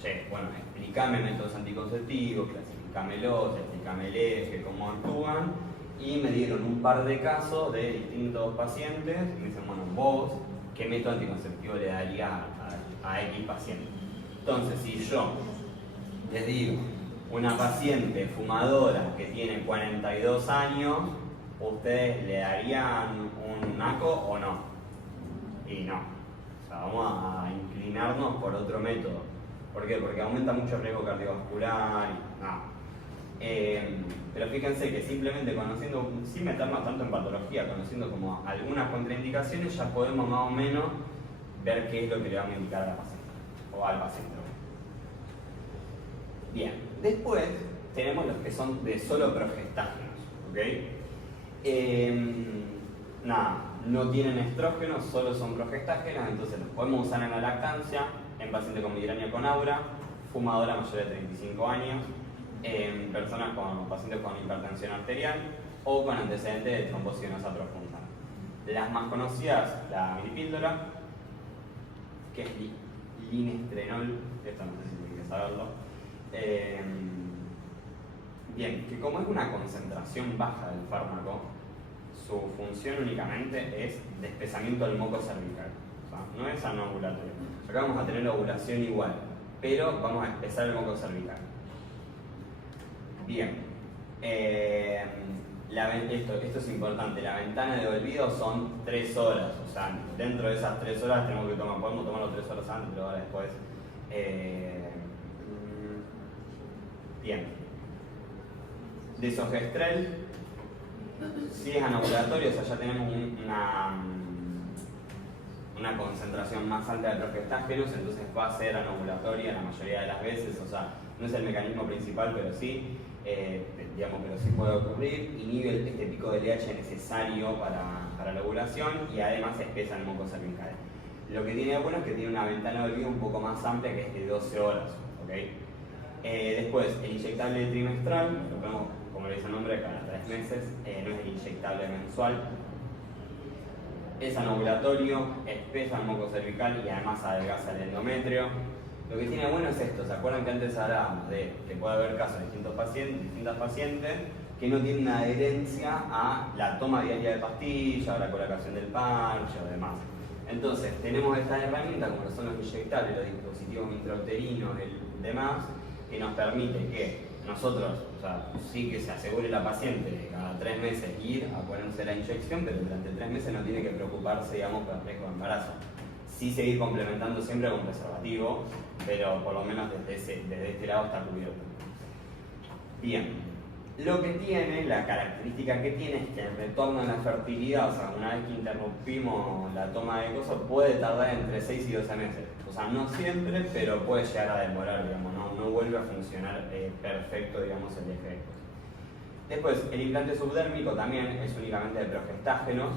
che, bueno, explícame métodos anticonceptivos, clasifícamelos, explícame el eje, cómo actúan, y me dieron un par de casos de distintos pacientes, y me dicen, bueno, vos, ¿qué método anticonceptivo le daría a X paciente? Entonces, si yo les digo, una paciente fumadora que tiene 42 años, ¿ustedes le darían un NACO o no? Y no. O sea, vamos a inclinarnos por otro método. ¿Por qué? Porque aumenta mucho el riesgo cardiovascular y no. Pero fíjense que simplemente conociendo, sin meternos tanto en patología, conociendo como algunas contraindicaciones, ya podemos más o menos ver qué es lo que le vamos a indicar a la paciente o al paciente. Bien, después tenemos los que son de solo progestágenos, ¿ok? Nada, no tienen estrógenos, solo son progestágenos, entonces los podemos usar en la lactancia, en pacientes con migraña con aura, fumadora mayor de 35 años, en personas con pacientes con hipertensión arterial o con antecedentes de trombosis venosa profunda. Las más conocidas, la minipíldora, que es linestrenol, esto no sé si tienen que saberlo. Bien, que como es una concentración baja del fármaco, su función únicamente es despezamiento del moco cervical, o sea, no es anovulatorio. Acá vamos a tener la ovulación igual, pero vamos a espesar el moco cervical. Bien, esto es importante, la ventana de olvido son 3 horas, o sea, dentro de esas 3 horas tenemos que podemos tomarlo 3 horas antes, 3 horas después. Bien, desogestrel, si es anovulatorio, o sea, ya tenemos una concentración más alta de progestágenos, entonces va a ser anovulatoria la mayoría de las veces, o sea, no es el mecanismo principal, pero sí, pero sí puede ocurrir, inhibe este pico de LH necesario para la ovulación y además espesa el moco cervical. Lo que tiene de bueno es que tiene una ventana de olvido un poco más amplia, que es de 12 horas, ¿ok? Después, el inyectable trimestral, lo ponemos, como le dice el nombre, cada 3 meses, no es el inyectable mensual. Es anovulatorio, espesa el moco cervical y además adelgaza el endometrio. Lo que tiene bueno es esto, ¿se acuerdan que antes hablábamos de que puede haber casos de distintas pacientes que no tienen una adherencia a la toma diaria de pastillas, o la colocación del parche o demás? Entonces, tenemos estas herramientas como son los inyectables, los dispositivos intrauterinos y demás, que nos permite que nosotros, o sea, sí que se asegure la paciente de cada 3 meses ir a ponerse la inyección, pero durante 3 meses no tiene que preocuparse, digamos, por el riesgo de embarazo. Sí seguir complementando siempre con preservativo, pero por lo menos desde este lado está cubierto. Bien. Lo que tiene, la característica que tiene es que el retorno a la fertilidad, o sea, una vez que interrumpimos la toma de cosas, puede tardar entre 6 y 12 meses. O sea, no siempre, pero puede llegar a demorar, digamos, no vuelve a funcionar perfecto, digamos, el efecto. Después, el implante subdérmico también es únicamente de progestágenos,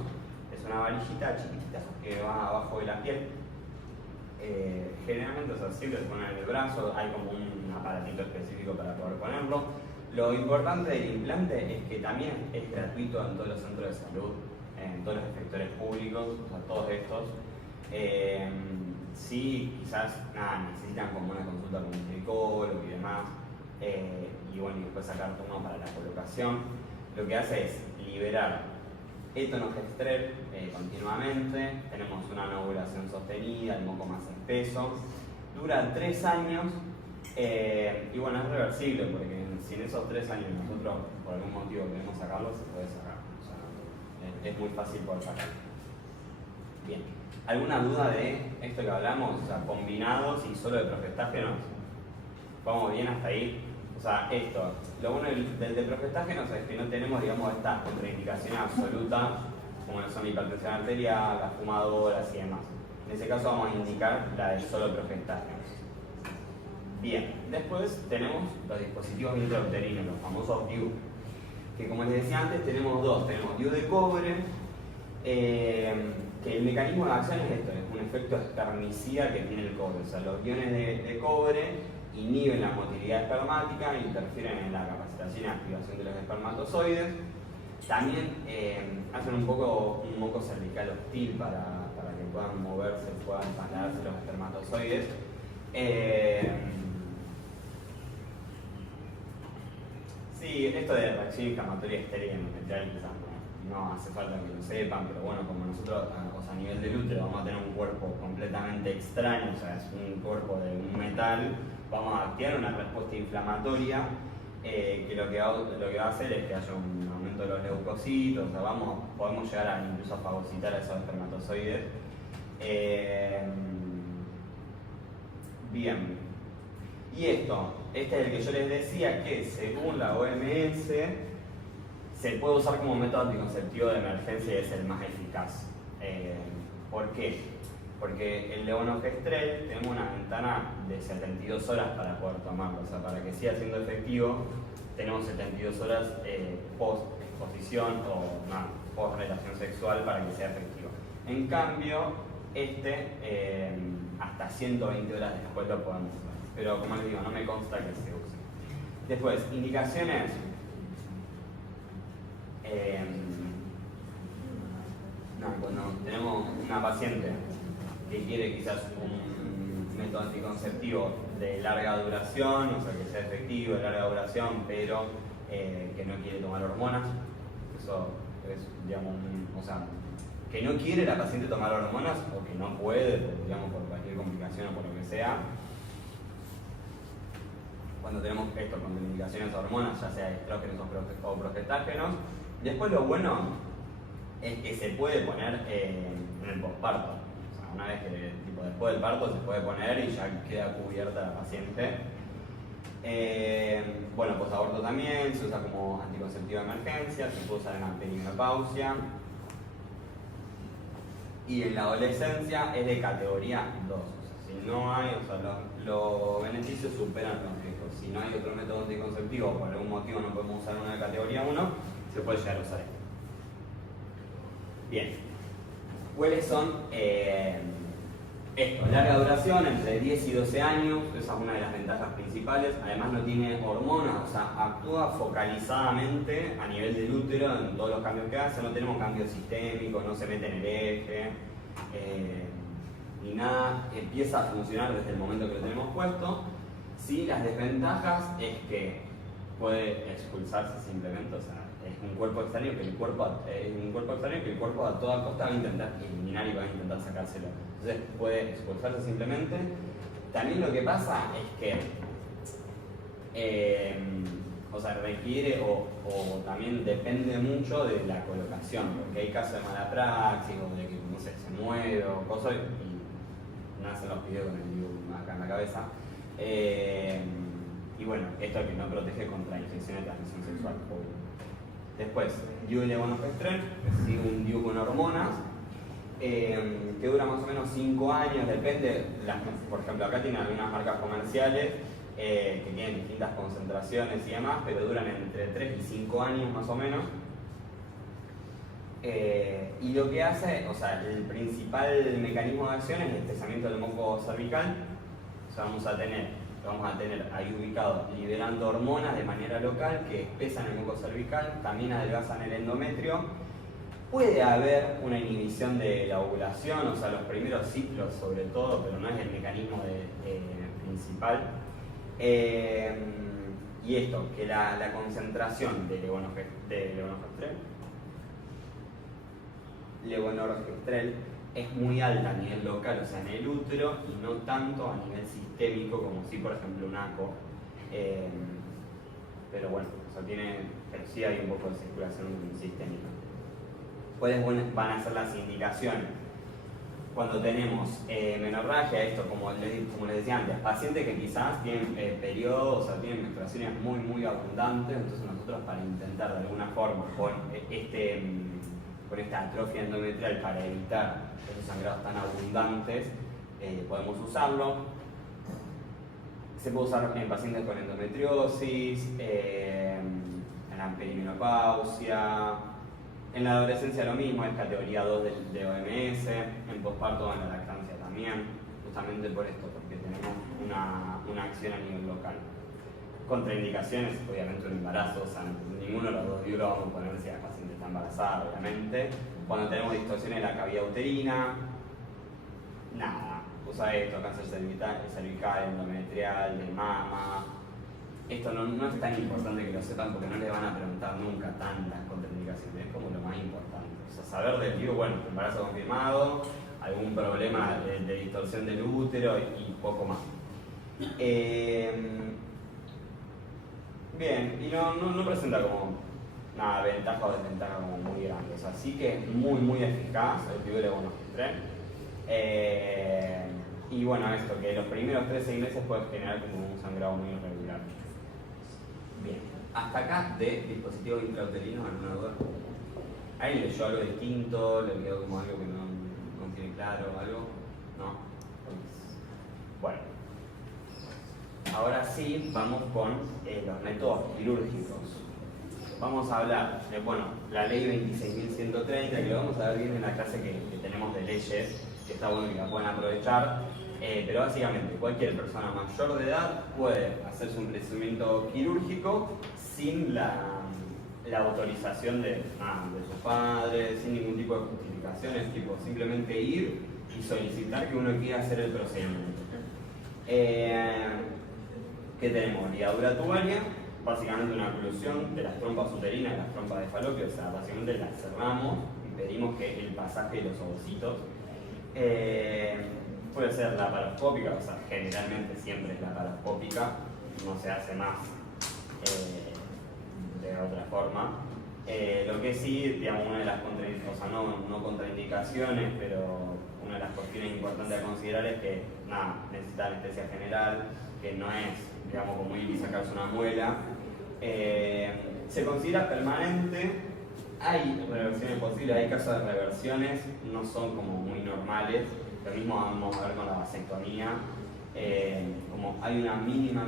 es una varillita chiquitita que va abajo de la piel. Generalmente, o sea, siempre se pone en el brazo, hay como un aparatito específico para poder ponerlo. Lo importante del implante es que también es gratuito en todos los centros de salud, en todos los efectores públicos, o sea, todos estos. Sí, quizás necesitan como una consulta con un ginecólogo y demás, y bueno, y después sacar turno para la colocación. Lo que hace es liberar etonogestrel continuamente, tenemos una ovulación sostenida, el moco más espeso, dura 3 años y bueno, es reversible porque si en esos 3 años nosotros por algún motivo queremos sacarlo, se puede sacar, o sea, es muy fácil poder sacarlo. Bien, ¿alguna duda de esto que hablamos? O sea, combinados y solo de progestágenos. ¿Vamos bien hasta ahí? O sea, esto, lo bueno del de progestágenos es que no tenemos, digamos, esta contraindicación absoluta, como son la hipertensión arterial, las fumadoras y demás. En ese caso vamos a indicar la de solo progestágenos. Bien, después tenemos los dispositivos intrauterinos, los famosos DIU, que como les decía antes tenemos dos, tenemos DIU de cobre, que el mecanismo de acción es esto, es un efecto espermicida que tiene el cobre, o sea, los iones de cobre inhiben la motilidad espermática e interfieren en la capacitación y activación de los espermatozoides. También hacen un moco cervical hostil para que puedan moverse, puedan trasladarse los espermatozoides. Sí, esto de reacción inflamatoria estéril endometrial quizás no hace falta que lo sepan, pero bueno, como nosotros a nivel del útero vamos a tener un cuerpo completamente extraño, o sea, es un cuerpo de un metal, vamos a activar una respuesta inflamatoria que lo que va a hacer es que haya un aumento de los leucocitos, o sea, podemos llegar incluso a fagocitar a esos espermatozoides. Bien. Y este es el que yo les decía que según la OMS se puede usar como método anticonceptivo de emergencia y es el más eficaz. ¿Por qué? Porque el levonorgestrel tenemos una ventana de 72 horas para poder tomarlo, o sea, para que siga siendo efectivo tenemos 72 horas post exposición o post relación sexual para que sea efectivo. En cambio, hasta 120 horas después lo podemos usar, pero como les digo, no me consta que se use. Después, indicaciones. Cuando tenemos una paciente que quiere quizás un método anticonceptivo de larga duración, o sea que sea efectivo de larga duración, pero que no quiere tomar hormonas, eso es, digamos, o sea, que no quiere la paciente tomar hormonas o que no puede, digamos, por cualquier complicación o por lo que sea. Cuando tenemos esto con indicaciones a hormonas, ya sea estrógenos o progestágenos. Después lo bueno es que se puede poner en el posparto. O sea, una vez que después del parto se puede poner y ya queda cubierta la paciente. Bueno, posaborto también, se usa como anticonceptivo de emergencia, se puede usar en la perimenopausia. Y en la adolescencia es de categoría 2. O sea, si no hay, o sea, los beneficios superan los riesgos. Si no hay otro método anticonceptivo o por algún motivo no podemos usar uno de categoría 1, se puede llegar a usar esto. Bien. ¿Cuáles son esto? Larga duración, entre 10 y 12 años, esa es una de las ventajas principales. Además no tiene hormonas, o sea, actúa focalizadamente a nivel del útero en todos los cambios que hace. No tenemos cambios sistémicos, no se mete en el eje, ni nada. Empieza a funcionar desde el momento que lo tenemos puesto. Sí, las desventajas es que puede expulsarse simplemente, o sea, es un cuerpo extraño que el cuerpo a toda costa va a intentar eliminar y va a intentar sacárselo. Entonces puede expulsarse simplemente. También lo que pasa es que o sea, requiere o también depende mucho de la colocación, porque hay casos de mala praxis o de que no sé, se mueve o cosas y nacen los videos con el DIU acá en la cabeza. Y bueno, esto es que no protege contra infecciones de transmisión sexual, obvio. Después, DIU de levonorgestrel, es un DIU con hormonas, que dura más o menos 5 años, depende, por ejemplo, acá tienen algunas marcas comerciales que tienen distintas concentraciones y demás, pero duran entre 3 y 5 años más o menos. Y lo que hace, o sea, el principal mecanismo de acción es el espesamiento del moco cervical. O sea, vamos a tener ahí ubicado liberando hormonas de manera local que espesan el moco cervical, también adelgazan el endometrio. Puede haber una inhibición de la ovulación, o sea, los primeros ciclos sobre todo, pero no es el mecanismo principal. Y esto, que la concentración de levonorgestrel es muy alta a nivel local, o sea, en el útero, y no tanto a nivel sistémico como si, por ejemplo, un ACO. Pero bueno, o sea, pero sí hay un poco de circulación sistémica. ¿Cuáles van a ser las indicaciones? Cuando tenemos menorragia, esto como les decía antes, pacientes que quizás tienen periodos, o sea, tienen menstruaciones muy, muy abundantes, entonces nosotros para intentar de alguna forma con esta atrofia endometrial para evitar esos sangrados tan abundantes, podemos usarlo. Se puede usar en pacientes con endometriosis, en la perimenopausia. En la adolescencia lo mismo, es categoría 2 de OMS, en posparto, en la lactancia también, justamente por esto, porque tenemos una acción a nivel local. Contraindicaciones, obviamente un embarazo, o sea, ninguno de los dos diuros vamos a poner si la paciente está embarazada, obviamente. Cuando tenemos distorsiones de la cavidad uterina, nada, usa esto, cáncer cervical, endometrial, de mama. Esto no es tan importante que lo sepan porque no les van a preguntar nunca tantas contraindicaciones, es como lo más importante. O sea, saber del tipo, bueno, embarazo confirmado, algún problema de distorsión del útero y poco más. Bien, y no presenta como nada, ventaja o desventaja como muy grande. O sea, sí que es muy, muy eficaz el levonorgestrel. Y bueno, esto, que los primeros 3-6 meses puede generar como un sangrado muy irregular. Bien, hasta acá de dispositivos intrauterinos, ¿alguna duda? ¿Alguien leyó algo distinto? ¿Le quedó como algo que no tiene claro o algo? ¿No? Bueno, ahora sí vamos con los métodos quirúrgicos. Vamos a hablar de, la ley 26.130, que lo vamos a ver bien en la clase que tenemos de leyes, que está bueno que la puedan aprovechar. Pero básicamente cualquier persona mayor de edad puede hacerse un procedimiento quirúrgico sin la autorización de sus padres, sin ningún tipo de justificaciones, tipo simplemente ir y solicitar que uno quiera hacer el procedimiento. ¿Qué tenemos? Ligadura tubaria, básicamente una oclusión de las trompas uterinas y las trompas de falopio, o sea, básicamente las cerramos y pedimos que el pasaje de los ovocitos. Puede ser laparoscópica, o sea, generalmente siempre es laparoscópica, no se hace más de otra forma. Lo que sí, digamos, una de las contraindicaciones, o sea, no contraindicaciones, pero una de las cuestiones importantes a considerar es que, necesita anestesia general, que no es, digamos, como ir y sacarse una muela. Se considera permanente, hay reversiones posibles, hay casos de reversiones, no son como muy normales. Lo mismo vamos a ver con la vasectomía, como hay una mínima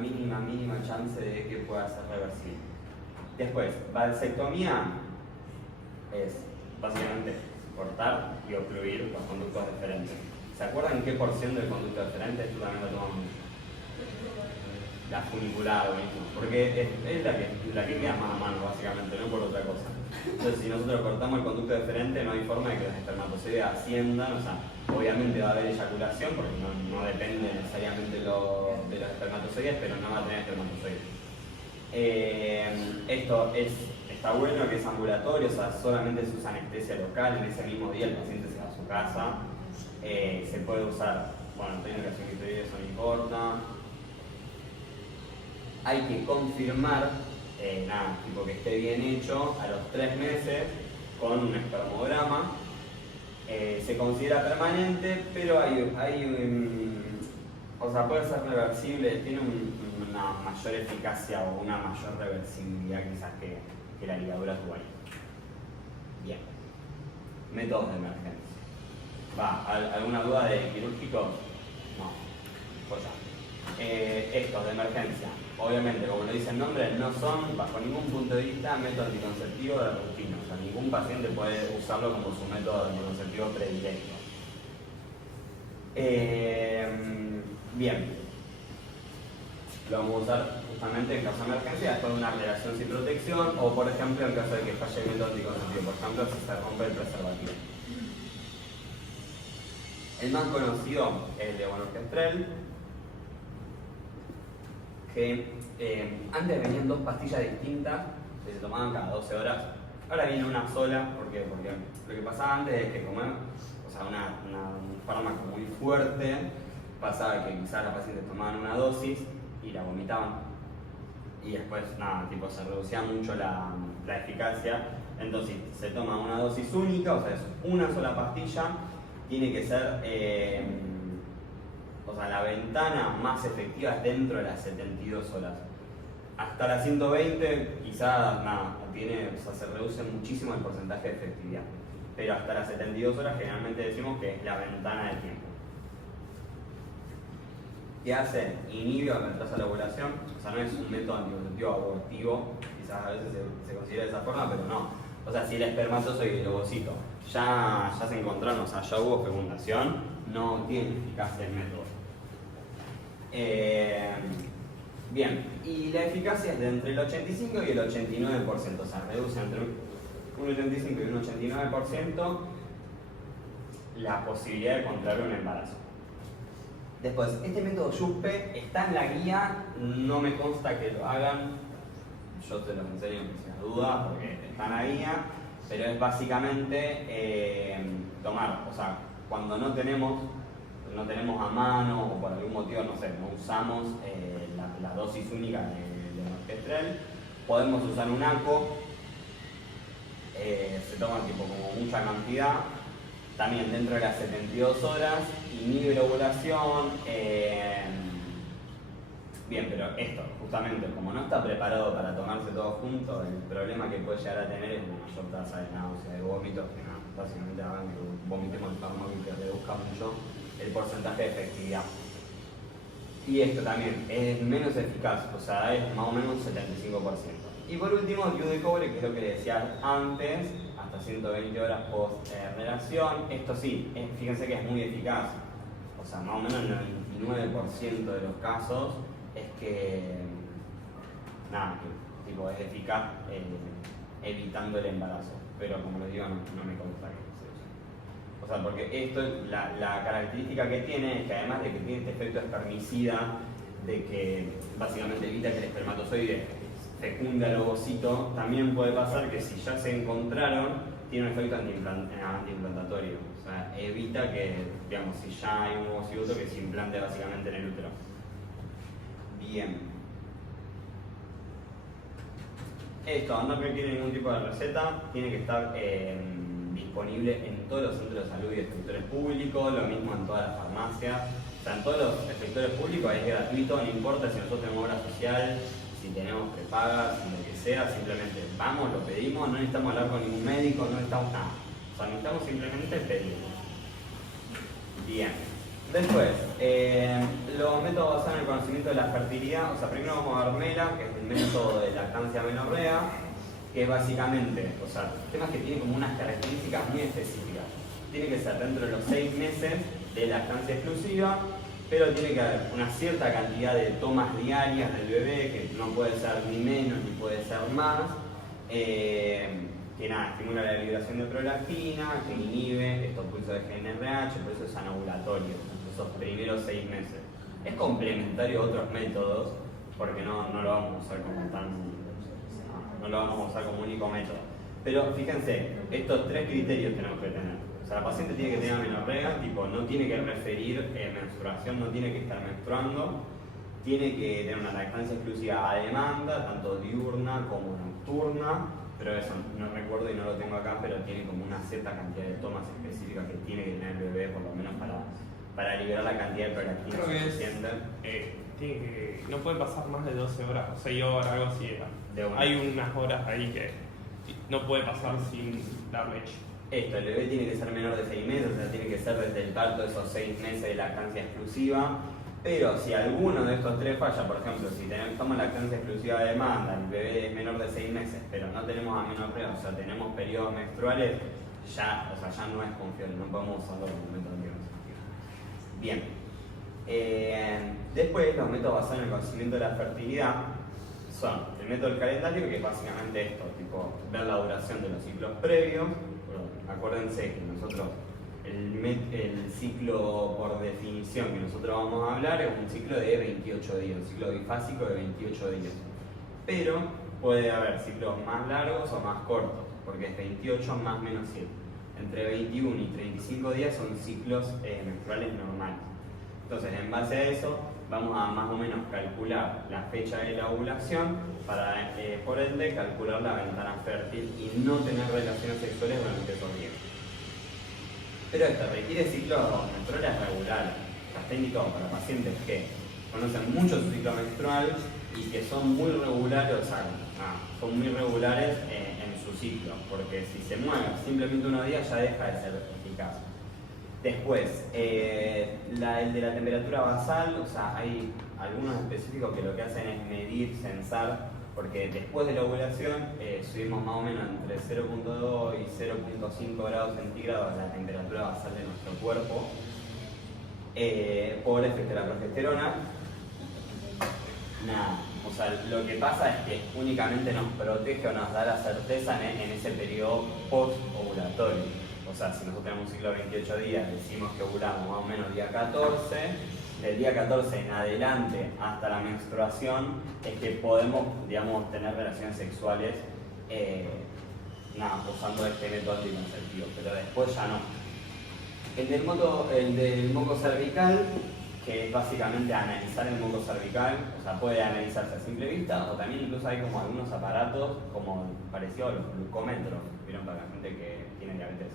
chance de que pueda ser reversible. Después, vasectomía es básicamente cortar y ocluir los conductos deferentes. ¿Se acuerdan qué porción del conducto deferente? Esto también lo tomamos mucho. La funicular, porque es la que queda más a mano, básicamente, no por otra cosa. Entonces, si nosotros cortamos el conducto deferente, no hay forma de que los espermatozoides asciendan, o sea, obviamente va a haber eyaculación, porque no depende necesariamente de los espermatozoides, pero no va a tener espermatozoides. Esto está bueno que es ambulatorio, o sea, solamente se usa anestesia local, en ese mismo día el paciente se va a su casa. Se puede usar, técnicas inhibitorias, eso no importa. Hay que confirmar, tipo que esté bien hecho, a los 3 meses con un espermograma. Se considera permanente, pero puede ser reversible, tiene una mayor eficacia o una mayor reversibilidad quizás que la ligadura tubaria. Bien. Métodos de emergencia. ¿Alguna duda de quirúrgico? No. Pues ya. estos de emergencia, obviamente, como lo dice el nombre, no son, bajo ningún punto de vista, método anticonceptivo de rutina. O sea, ningún paciente puede usarlo como su método anticonceptivo predilecto. Bien, lo vamos a usar justamente en caso de emergencia, después de una relación sin protección, o por ejemplo en caso de que falle el método anticonceptivo, por ejemplo si se rompe el preservativo. El más conocido es el levonorgestrel, que antes venían 2 pastillas distintas que se tomaban cada 12 horas. Ahora viene una sola, porque lo que pasaba antes es que como un fármaco muy fuerte, pasaba que quizás las pacientes tomaban una dosis y la vomitaban. Y después, se reducía mucho la eficacia. Entonces se toma una dosis única, o sea, es una sola pastilla. Tiene que ser, la ventana más efectiva es dentro de las 72 horas. Hasta las 120 quizás se reduce muchísimo el porcentaje de efectividad. Pero hasta las 72 horas generalmente decimos que es la ventana de tiempo. ¿Qué hace? Inhibe o retrasa la ovulación. O sea, no es un método anticonceptivo abortivo, quizás a veces se considera de esa forma, pero no. O sea, si el espermatozoide y el ovocito ya se encontraron, o sea, ya hubo fecundación, no tiene eficacia el método. Bien, y la eficacia es de entre el 85 y el 89%, o sea, reduce entre un 85 y un 89% la posibilidad de contraer un embarazo. Después, este método YUSPE está en la guía, no me consta que lo hagan, yo te los enseño sin duda porque está en la guía, pero es básicamente tomar, o sea, cuando no tenemos a mano o por algún motivo, no usamos la dosis única de norgestrel, podemos usar un ACO, se toma como mucha cantidad, también dentro de las 72 horas, inhibe la ovulación. Bien, pero esto, justamente, como no está preparado para tomarse todo junto, el problema que puede llegar a tener es una mayor tasa de náusea, de vómitos, que básicamente hagan que vomitemos el fármaco y que reduzca mucho el porcentaje de efectividad. Y esto también es menos eficaz, o sea, es más o menos un 75%. Y por último, el DIU de cobre, que es lo que le decía antes, hasta 120 horas post relación. Esto sí, fíjense que es muy eficaz. O sea, más o menos el 99% de los casos es que es eficaz evitando el embarazo. Pero como les digo, no me consta que se use. O sea, porque esto, la característica que tiene es que además de que tiene este efecto espermicida, de que básicamente evita que el espermatozoide fecunde al ovocito, también puede pasar que si ya se encontraron, tiene un efecto antiimplantatorio. O sea, evita que, digamos, si ya hay un ovocigoto, que se implante básicamente en el útero. Bien. Esto no requiere ningún tipo de receta, tiene que estar disponible en todos los centros de salud y efectores públicos, lo mismo en todas las farmacias. O sea, en todos los efectores públicos es gratuito, no importa si nosotros tenemos obra social, si tenemos prepagas, lo que sea, simplemente vamos, lo pedimos, no necesitamos hablar con ningún médico, no necesitamos nada. O sea, necesitamos simplemente pedirlo. Bien. Después, los métodos basados en el conocimiento de la fertilidad. O sea, primero vamos a ver MELA, que es el método de lactancia amenorrea, que básicamente, o sea, temas que tienen como unas características muy específicas. Tiene que ser dentro de los 6 meses de lactancia exclusiva, pero tiene que haber una cierta cantidad de tomas diarias del bebé, que no puede ser ni menos ni puede ser más, que estimula la liberación de prolactina, que inhibe estos pulsos de GnRH, por eso es anovulatorio, esos primeros 6 meses. Es complementario a otros métodos, porque no lo vamos a usar como no lo vamos a usar como único método. Pero fíjense, estos 3 criterios tenemos que tener. O sea, la paciente tiene que tener amenorrea, no tiene que referir menstruación, no tiene que estar menstruando, tiene que tener una lactancia exclusiva a demanda, tanto diurna como nocturna, pero eso no recuerdo y no lo tengo acá, pero tiene como una cierta cantidad de tomas específicas que tiene que tener el bebé, por lo menos para liberar la cantidad de prolactina suficiente. No puede pasar más de 12 horas, o 6 horas, algo así. Hay unas horas ahí que no puede pasar sin dar leche. El bebé tiene que ser menor de 6 meses, o sea, tiene que ser desde el parto de esos 6 meses de lactancia exclusiva. Pero si alguno de estos tres falla, por ejemplo, si tomamos lactancia exclusiva de demanda, el bebé es menor de 6 meses, pero no tenemos amenorrea, o sea, tenemos periodos menstruales, ya no es confiable, no podemos usarlo como método anticonceptivo. Bien. Después, los métodos basados en el conocimiento de la fertilidad son el método del calendario, que es básicamente esto, tipo ver la duración de los ciclos previos. Acuérdense que nosotros el ciclo por definición que nosotros vamos a hablar es un ciclo de 28 días, un ciclo bifásico de 28 días. Pero puede haber ciclos más largos o más cortos, porque es 28 más menos 7. Entre 21 y 35 días son ciclos menstruales normales. Entonces, en base a eso, vamos a más o menos calcular la fecha de la ovulación para, por ende, calcular la ventana fértil y no tener relaciones sexuales durante esos días. Pero esto requiere ciclos menstruales regulares. Está indicado para pacientes que conocen mucho su ciclo menstrual y que son muy regulares, son muy regulares en su ciclo, porque si se mueve simplemente unos días ya deja de ser eficaz. Después, el de la temperatura basal, hay algunos específicos que lo que hacen es medir, censar, porque después de la ovulación subimos más o menos entre 0.2 y 0.5 grados centígrados la temperatura basal de nuestro cuerpo por efecto de la progesterona. Lo que pasa es que únicamente nos protege o nos da la certeza en ese periodo post-ovulatorio. O sea, si nosotros tenemos un ciclo de 28 días, decimos que ovulamos más o menos día 14, del día 14 en adelante hasta la menstruación es que podemos, tener relaciones sexuales usando este método anticonceptivo, pero después ya no. El del moco cervical, que es básicamente analizar el moco cervical, puede analizarse a simple vista, o también incluso hay como algunos aparatos como parecido a los glucómetros, ¿vieron? Para la gente que tiene diabetes.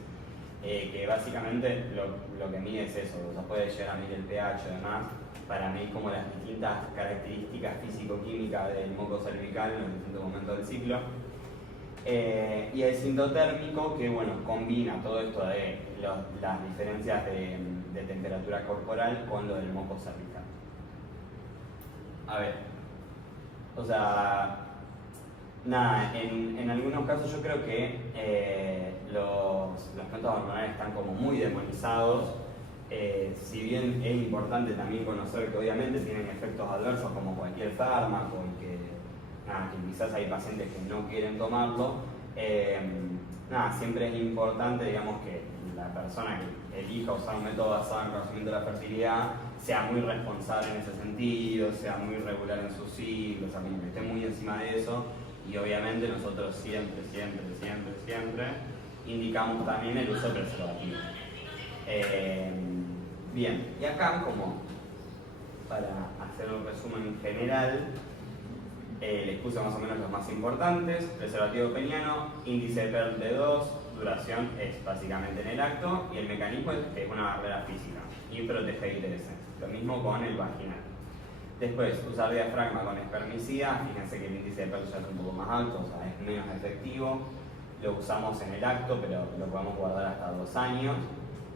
Que básicamente lo que mide es eso, puede llegar a medir el pH y demás, para medir como las distintas características físico-químicas del moco cervical en los distintos momentos del ciclo. Y el sintotérmico, que combina todo esto de las diferencias de temperatura corporal con lo del moco cervical. A ver, en algunos casos yo creo que los métodos hormonales están como muy demonizados, si bien es importante también conocer que obviamente tienen efectos adversos como cualquier fármaco y que quizás hay pacientes que no quieren tomarlo, siempre es importante que la persona que elija usar un método basado en el conocimiento de la fertilidad sea muy responsable en ese sentido, sea muy regular en sus ciclos, que esté muy encima de eso. Y obviamente nosotros siempre indicamos también el uso de preservativo. Bien, y acá como para hacer un resumen general, les puse más o menos los más importantes: preservativo peniano, índice de PERL de 2, duración es básicamente en el acto, y el mecanismo es que es una barrera física y protege ITS. Lo mismo con el vaginal. Después, usar diafragma con espermicida, fíjense que el índice de PERL ya es un poco más alto, es menos efectivo. Lo usamos en el acto, pero lo podemos guardar hasta 2 años.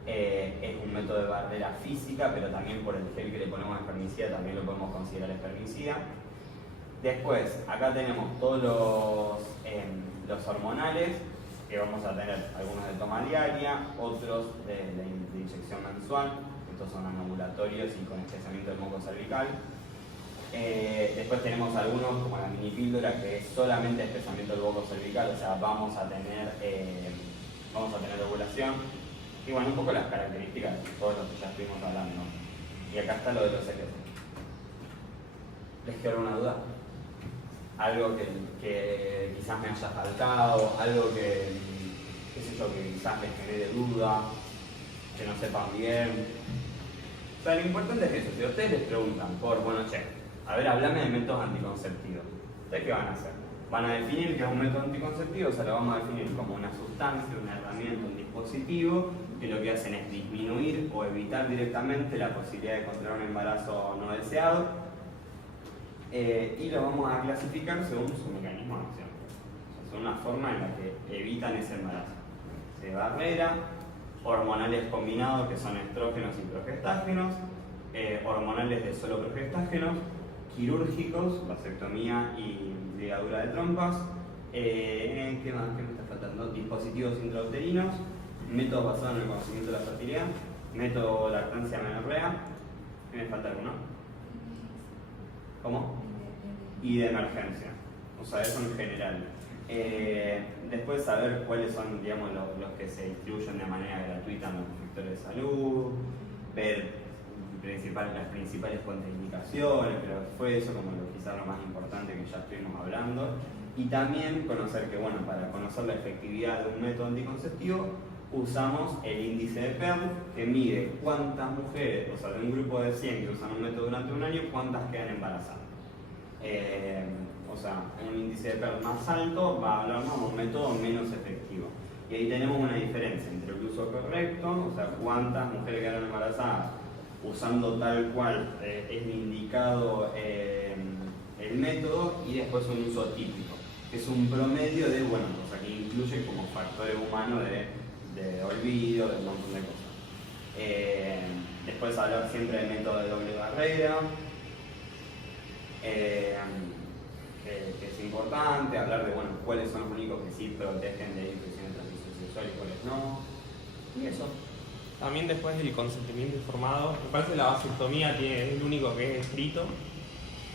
Es un método de barrera física, pero también por el gel que le ponemos a espermicida también lo podemos considerar espermicida. Después, acá tenemos todos los hormonales, que vamos a tener algunos de toma diaria, otros de inyección mensual. Estos son anovulatorios y con espesamiento del moco cervical. Después tenemos algunos como la mini píldora, que es solamente espesamiento del moco cervical, vamos a tener ovulación. Y un poco las características de todos los que ya estuvimos hablando. Y acá está lo de los secretos. ¿Les quedó alguna duda? Algo que quizás me haya faltado, algo que quizás les genere duda, que no sepan bien. Lo importante es eso. Si ustedes les preguntan háblame de métodos anticonceptivos, ¿ustedes qué van a hacer? Van a definir que es un método anticonceptivo, lo vamos a definir como una sustancia, una herramienta, un dispositivo, que lo que hacen es disminuir o evitar directamente la posibilidad de contraer un embarazo no deseado, y lo vamos a clasificar según su mecanismo de acción. Son una forma en la que evitan ese embarazo. De barrera, hormonales combinados, que son estrógenos y progestágenos, hormonales de solo progestágenos, quirúrgicos, vasectomía y ligadura de trompas, ¿qué más? ¿Qué me está faltando? Dispositivos intrauterinos, métodos basados en el conocimiento de la fertilidad, método lactancia amenorrea, ¿qué me falta alguno? ¿Cómo? Y de emergencia, o sea, eso en general. Después saber cuáles son, digamos, los que se distribuyen de manera gratuita en los sectores de salud, ver las principales contraindicaciones, pero fue eso como quizás lo más importante que ya estuvimos hablando. Y también conocer que, bueno, para conocer la efectividad de un método anticonceptivo, usamos el índice de Pearl, que mide cuántas mujeres, o sea, de un grupo de 100 que usan un método durante un año, cuántas quedan embarazadas. O sea, un índice de Pearl más alto va a hablarnos de un método menos efectivo. Y ahí tenemos una diferencia entre el uso correcto, o sea, cuántas mujeres quedaron embarazadas usando tal cual es indicado el método, y después un uso típico, que es un promedio de, bueno, o sea, que incluye como factores humanos de olvido, de un montón de cosas. Después hablar siempre del método de doble barrera, que es importante, hablar de, bueno, cuáles son los únicos que sí protegen de infección de transmisión sexual y cuáles no, y eso. También después del consentimiento informado, me parece que la vasectomía es el único que es escrito.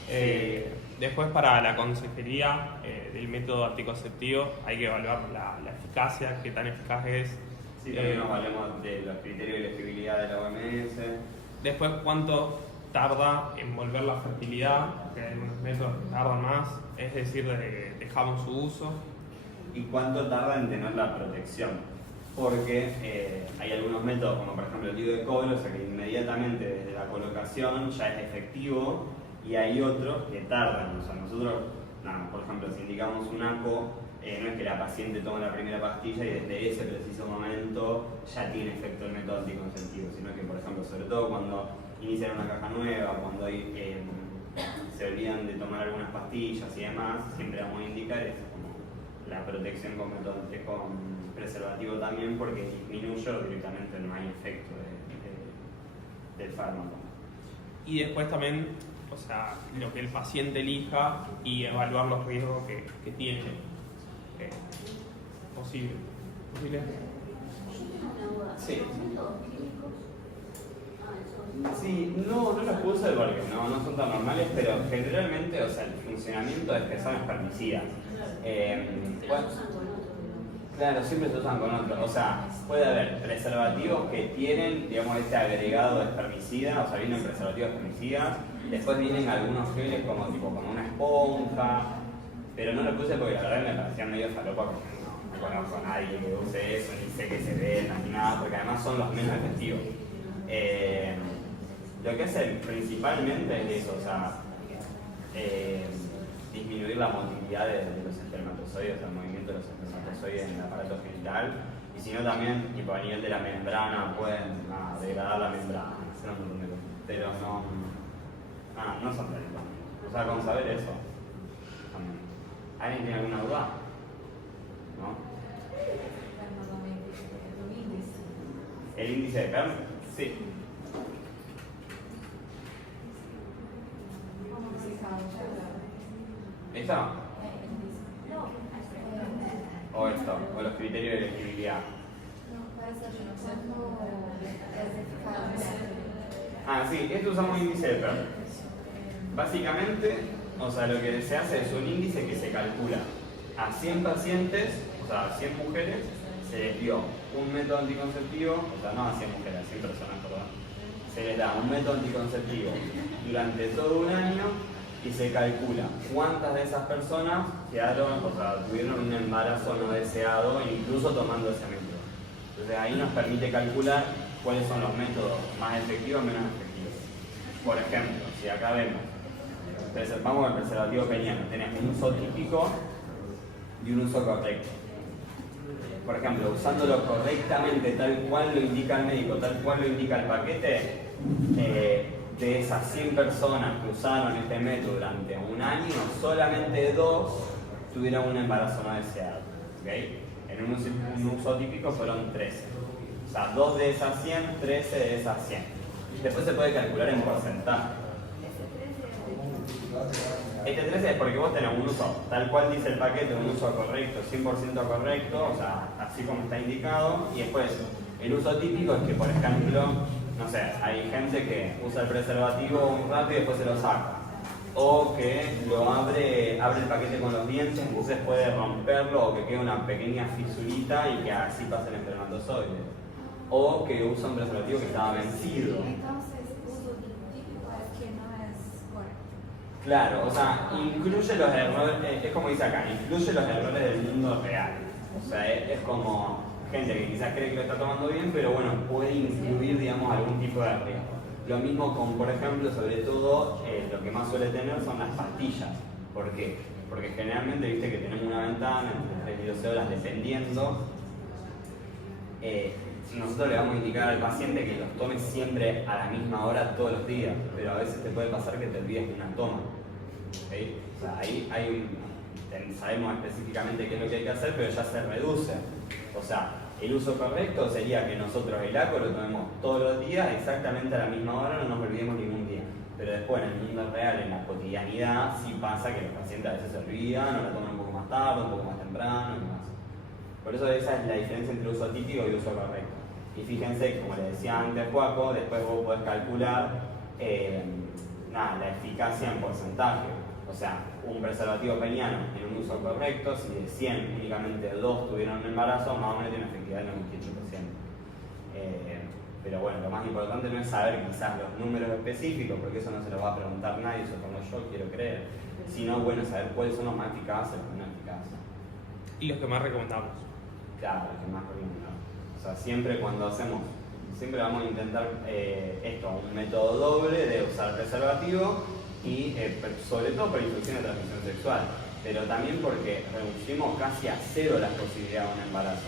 Sí. Después para la consejería del método anticonceptivo hay que evaluar la eficacia, qué tan eficaz es. Sí, también nos valemos de los criterios de elegibilidad de la OMS. Después cuánto tarda en volver la fertilidad, que hay algunos métodos que tardan más, es decir, dejamos su uso. Y cuánto tarda en tener la protección. Porque hay algunos métodos, como por ejemplo el DIU de cobre, o sea que inmediatamente desde la colocación ya es efectivo, y hay otros que tardan. O sea, nosotros, por ejemplo, si indicamos un ACO, no es que la paciente tome la primera pastilla y desde ese preciso momento ya tiene efecto el método anticonceptivo, sino que, por ejemplo, sobre todo cuando inician una caja nueva, cuando se olvidan de tomar algunas pastillas y demás, siempre vamos a indicar es como la protección con preservativo también, porque disminuye o directamente no hay efecto del fármaco. Y después también, o sea, lo que el paciente elija y evaluar los riesgos que tiene. ¿Posible? Sí. Sí, no los puse porque no son tan normales, pero generalmente, o sea, el funcionamiento es que son espermicidas. Bueno, claro, siempre se usan con otros. O sea, puede haber preservativos que tienen, digamos, este agregado de espermicida, o sea, vienen preservativos espermicidas, después vienen algunos geles como una esponja, pero no lo puse porque la verdad me parecía medio falopa, porque no conozco a nadie que use eso, ni sé que se ve, ni nada, porque además son los menos efectivos. Lo que hacen principalmente es eso, o sea, disminuir la motilidad de los espermatozoides, o sea, el movimiento de los espermatozoides en el aparato genital, y si no también, tipo, a nivel de la membrana, pueden degradar la membrana, pero no son tan. O sea, con saber eso, también. ¿Alguien tiene alguna duda? ¿No? ¿El índice de Pearl? Sí. ¿Esto? ¿O esto? ¿O los criterios de elegibilidad? Sí, esto usamos índice de Pearl. Básicamente, o sea, lo que se hace es un índice que se calcula a 100 pacientes, o sea, a 100 mujeres, se les dio un método anticonceptivo, o sea, no a 100 mujeres, a 100 personas, perdón. Se les da un método anticonceptivo durante todo un año y se calcula cuántas de esas personas quedaron, o sea, tuvieron un embarazo no deseado, incluso tomando ese método. Entonces ahí nos permite calcular cuáles son los métodos más efectivos y menos efectivos. Por ejemplo, si acá vemos, vamos al preservativo peniano, tenemos un uso típico y un uso correcto. Por ejemplo, usándolo correctamente, tal cual lo indica el médico, tal cual lo indica el paquete, de esas 100 personas que usaron este método durante un año, solamente 2 tuvieron un embarazo no deseado. ¿Okay? En un uso típico fueron 13. O sea, 2 de esas 100, 13 de esas 100. Después se puede calcular en porcentaje. Este 13 es porque vos tenés un uso, tal cual dice el paquete, un uso correcto, 100% correcto, o sea, así como está indicado. Y después, el uso típico es que, por ejemplo, no sé, hay gente que usa el preservativo un rato y después se lo saca. O que lo abre el paquete con los dientes, entonces puede romperlo o que quede una pequeña fisurita y que así pase el espermatozoide. O que usa un preservativo que estaba vencido. Entonces, uso típico es que no es correcto. Claro, o sea, incluye los errores, es como dice acá, incluye los errores del mundo real. O sea, es como gente que quizás cree que lo está tomando bien, pero bueno, puede incluir, digamos, algún tipo de riesgo. Lo mismo con, por ejemplo, sobre todo, lo que más suele tener son las pastillas. ¿Por qué? Porque generalmente, viste que tenemos una ventana entre 3 y 12 horas dependiendo. Nosotros le vamos a indicar al paciente que los tome siempre a la misma hora todos los días, pero a veces te puede pasar que te olvides una toma. ¿Okay? O sea, ahí sabemos específicamente qué es lo que hay que hacer, pero ya se reduce. O sea, el uso correcto sería que nosotros el ACO lo tomemos todos los días exactamente a la misma hora, no nos olvidemos ningún día. Pero después en el mundo real, en la cotidianidad, sí pasa que los pacientes a veces se olvidan, o la toman un poco más tarde, un poco más temprano y demás. Por eso esa es la diferencia entre uso típico y uso correcto. Y fíjense que, como les decía antes Joaco, después vos podés calcular la eficacia en porcentaje. O sea, un preservativo peniano en un uso correcto, si de 100 únicamente 2 tuvieron un embarazo, más o menos tiene una efectividad del 98%. Pero bueno, lo más importante no es saber quizás los números específicos, porque eso no se lo va a preguntar nadie, supongo yo, quiero creer, sino bueno, saber cuáles son los más eficaces y los menos eficaces. Y los que más recomendamos. Claro, los que más recomendamos. O sea, siempre vamos a intentar un método doble de usar preservativo y sobre todo por infección de transmisión sexual, pero también porque reducimos casi a cero las posibilidades de un embarazo.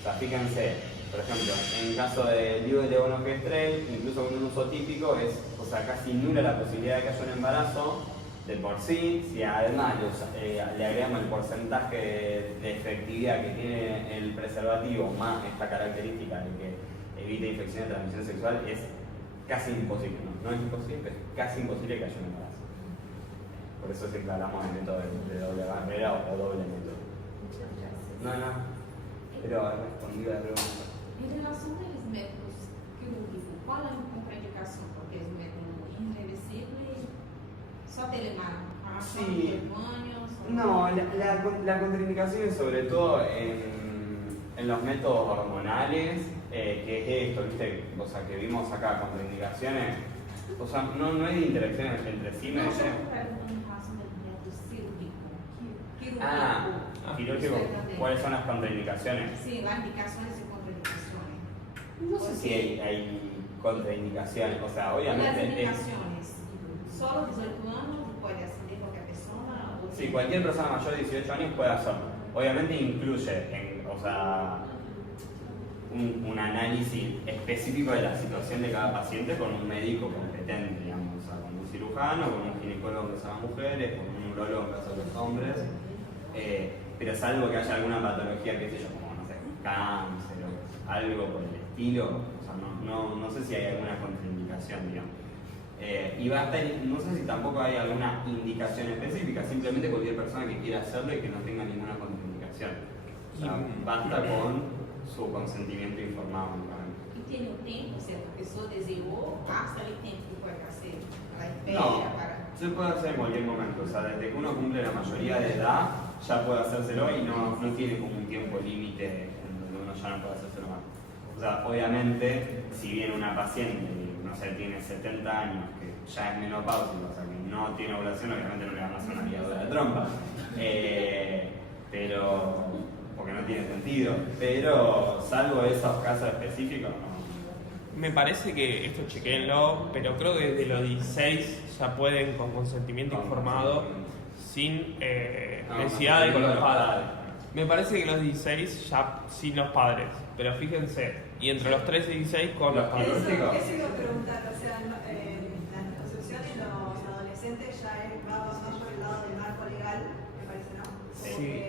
O sea, fíjense, por ejemplo, en el caso del DIU de levonorgestrel, incluso con un uso típico, es casi nula la posibilidad de que haya un embarazo de por sí. Si además le agregamos el porcentaje de efectividad que tiene el preservativo más esta característica de que evita infección de transmisión sexual, es casi imposible, no es imposible, es casi imposible que haya un embarazo. Por eso siempre hablamos del método de doble barrera o doble método. Muchas gracias. No, pero respondido a la pregunta. Em relação aos métodos quirúrgicos, qual é a contraindicação? Porque é um método irreversível e só telemarcação, Sí. hormônios... No, la contraindicación es sobre todo en los métodos hormonales, que es esto, ¿viste? O sea, que vimos acá, contraindicaciones. O sea, no hay interacciones entre sí. Não, só em relação ao método cirúrgico. Quirúrgico, ¿cuáles son las contraindicaciones? Sim, las indicações e contraindicações. No sé si hay contraindicaciones, o sea, Las obviamente es... indicações. Solo 18 anos pode acceder qualquer pessoa? Ou Sí, cualquier persona mayor de 18 años puede hacerlo. Obviamente incluye, un análisis específico de la situación de cada paciente con un médico competente, digamos, o sea, con un cirujano, con un ginecólogo en caso de las mujeres, con un urólogo en caso de los hombres, pero salvo que haya alguna patología, qué sé yo, como, no sé, cáncer o algo por el estilo, o sea, no sé si hay alguna contraindicación, digamos. Y no sé si tampoco hay alguna indicación específica, simplemente cualquier persona que quiera hacerlo y que no tenga ninguna contraindicación. O sea, basta con su consentimiento informado. E tem um tempo, se a pessoa desejou, basta o tempo que pode fazer? Ela espera No, para... se puede hacer en cualquier momento. O sea, desde que uno cumple la mayoría de edad, ya puede hacérselo y no tiene como un tiempo límite en donde uno ya no puede hacérselo más. O sea, obviamente, si viene una paciente, no sé, tiene 70 años, que ya es menopáusica, o sea, que no tiene ovulación, obviamente no le van a hacer una ligadura de trompa. Pero... porque no tiene sentido, pero salvo esos casos específicos, no. Me parece que esto chequéenlo, pero creo que desde los 16 ya pueden con consentimiento informado, sin necesidad de con los padres. Me parece que los 16 ya sin los padres, pero fíjense, y entre los 13 y 16 con los padres. Eso iba a preguntar, o sea, la anticoncepción en los adolescentes ya va más por el lado del marco legal, me parece, ¿no? Sí.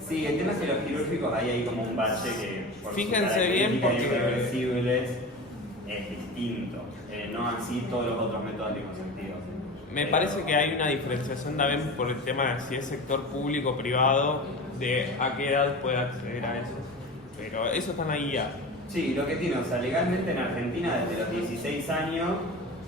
Sí, el tema es que los quirúrgicos hay ahí como un bache que por Fíjense sus bien, características porque- irreversibles es distinto, no así todos los otros métodos anticonceptivos. Me parece que hay una diferenciación también por el tema de si es sector público o privado, de a qué edad puede acceder a eso. Pero eso está en la guía. Sí, lo que tiene, o sea, legalmente en Argentina desde los 16 años,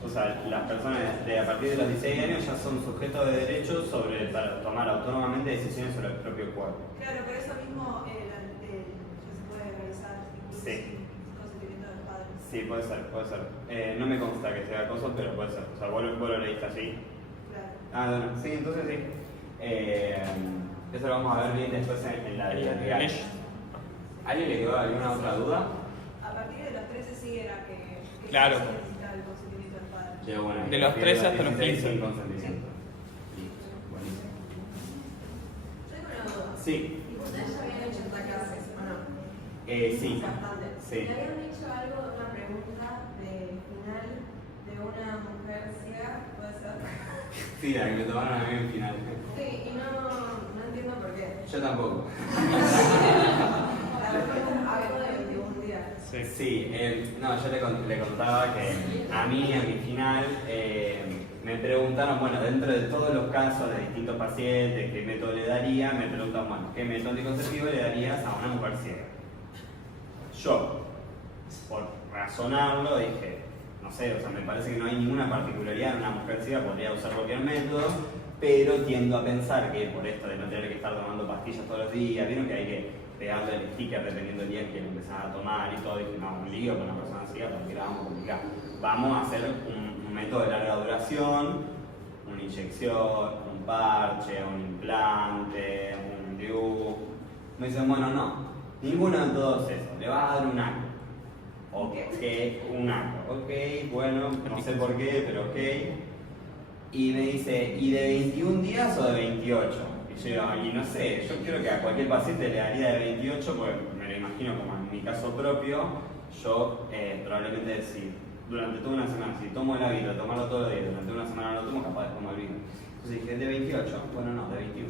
o sea, las personas a partir de los 16 años ya son sujetos de derechos para tomar autónomamente decisiones sobre el propio cuerpo. Claro, por eso mismo ya se puede realizar incluso Sí. sin consentimiento del padre. Sí, puede ser, puede ser. No me consta que sea cosa, pero puede ser. O sea, vos lo leíste así. Claro. Ah, bueno, sí, entonces sí. Eso lo vamos a ver bien después en la legal. ¿Alguien le quedó alguna otra duda? A partir de los 13 sí era que Claro. se necesitaba el consentimiento del padre. Bueno, De los 13 hasta los 16 15. sin consentimiento. Listo, buenísimo. Tengo una duda. Sí, ¿Y ustedes ya habían hecho esta clase o no? sí. Bastante. Sí. Me habían dicho algo, una pregunta de final de una mujer ciega, ¿puede ser? Sí, la que me tomaron a mí en final. Sí, y no entiendo por qué. Yo tampoco. La respuesta es algo de 21 días. Sí. Sí, no, yo le contaba que a mí, a mi final, me preguntaron, bueno, dentro de todos los casos de distintos pacientes, qué método le daría, me preguntan, bueno, ¿qué método anticonceptivo le darías a una mujer ciega? Yo, por razonarlo, dije, no sé, o sea, me parece que no hay ninguna particularidad en una mujer ciega, podría usar cualquier método, pero tiendo a pensar que por esto de no tener que estar tomando pastillas todos los días, vieron que hay que pegarle el sticker dependiendo del día en que lo empezás a tomar y todo, dije, no, un lío con una persona ciega, porque la vamos a complicar. Vamos a hacer un método de larga duración, una inyección, un parche, un implante, un DIU. Me dicen, bueno, no, ninguno de todos esos, le vas a dar un ACO. Ok, un ACO, ok, bueno, no sé por qué, pero ok. Y me dice, ¿y de 21 días o de 28? Y yo digo, y no sé, yo creo que a cualquier paciente le daría de 28, porque me lo imagino como en mi caso propio, yo probablemente si durante toda una semana, si tomo el hábito de tomarlo todos los días, durante una semana no lo tomo, capaz de tomar el vino. Entonces dije, ¿de 28? Bueno, no, de 21.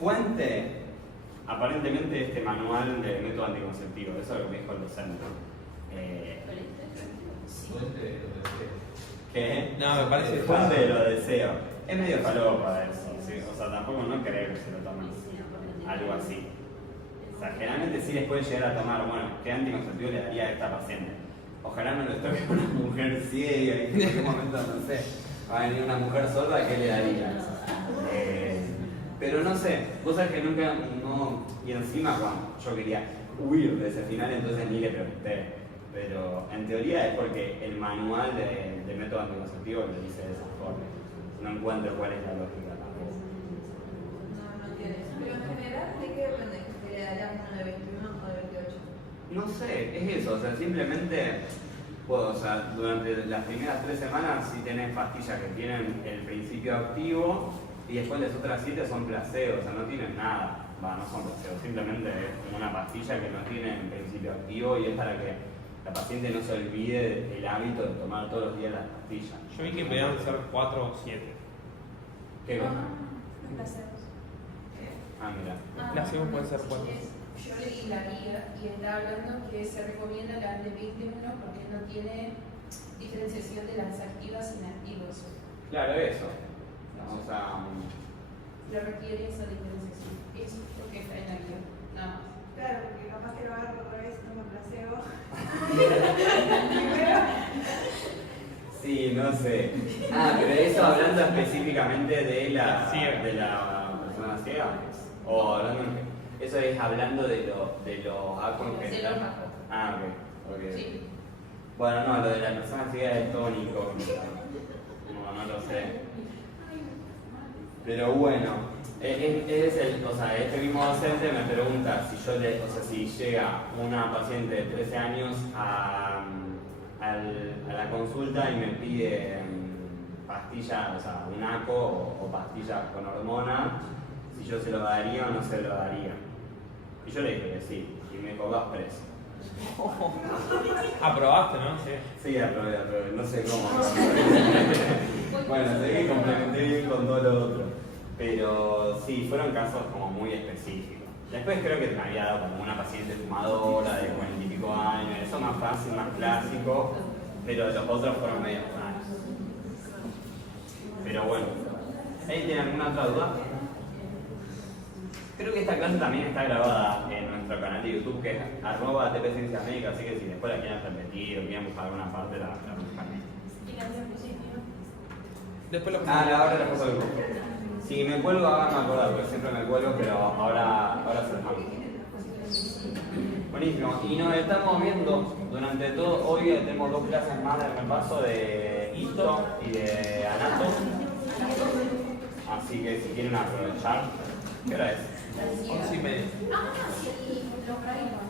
Fuente, aparentemente este manual de método anticonceptivo, eso es lo que me dijo el docente. Fuente de lo que sea. ¿Qué? No, me parece Fuente de lo deseo. Es medio falopa eso, ¿sí? O sea, tampoco no creo que se lo tomen algo así. O sea, generalmente sí les puede llegar a tomar, bueno, ¿qué anticonceptivo le daría a esta paciente? Ojalá no les toque una mujer ciega y en algún momento, no sé, va a venir una mujer sorda, ¿qué le daría? Pero no sé, vos sabés que nunca, no, y encima cuando yo quería huir de ese final, entonces ni le pregunté. Pero en teoría es porque el manual de método anticonceptivo lo dice de esa forma. No encuentro cuál es la lógica tampoco. No tiene. Pero en general, ¿de qué depende? ¿Que le darías uno de 21 o de 28? No sé, es eso, o sea, simplemente, o sea, durante las primeras 3 semanas sí tenés pastillas que tienen el principio activo y después las otras 7 son placebo, o sea, no tienen nada. No son placebo, simplemente es como una pastilla que no tiene el principio activo y es para que la paciente no se olvide del hábito de tomar todos los días las pastillas. Yo vi que podían ser 4 o 7. ¿Qué cosa? Los placebos. Ah, mira. El placebo puede ser 4. Yo leí la guía y está hablando que se recomienda la de 21 porque no tiene diferenciación de las activas e inactivos. Claro, eso. O sea, Pero requiere esa diferenciación. Eso es lo que está en la guía. Nada más. Claro, porque capaz que lo agarro otra vez y tomo placebo. sí, no sé. Ah, pero eso hablando específicamente de la Ciega. persona ciega. O hablando, eso es hablando de los acos en De los general. acos. Ah, ok. Sí. Bueno, no, lo de la persona ciega es todo una incógnita. No lo sé. Pero bueno, o sea, este mismo docente me pregunta si yo si llega una paciente de 13 años a la consulta y me pide pastillas, o sea, un ACO o pastillas con hormonas, si yo se lo daría o no se lo daría. Y yo le dije que sí, y me dijo, vas preso. Aprobaste, ¿no? Sí. Sí, aprobé, no sé cómo. Bueno, sé que complementé bien con todo lo otro. Pero sí, fueron casos como muy específicos. Después creo que me había dado como una paciente fumadora de 40 y pico años, eso más fácil, más clásico. pero los otros fueron medio raros. Pero bueno, ¿ahí tienen alguna otra duda? Creo que esta clase también está grabada en nuestro canal de YouTube, que es @tpcienciasmédicas, así que si después la quieren repetir o quieren buscar alguna parte, la buscan. ¿Y la diapositiva? Después lo Ahora la foto del grupo. Si me cuelgo, háganme acordar, porque siempre me cuelgo, pero ahora se dejamos. Buenísimo, y nos estamos viendo durante todo. Hoy tenemos 2 clases más de repaso de histo y de anato. Así que si quieren aprovechar, ¿qué hora es? 11:30. Ah, sí, los horarios.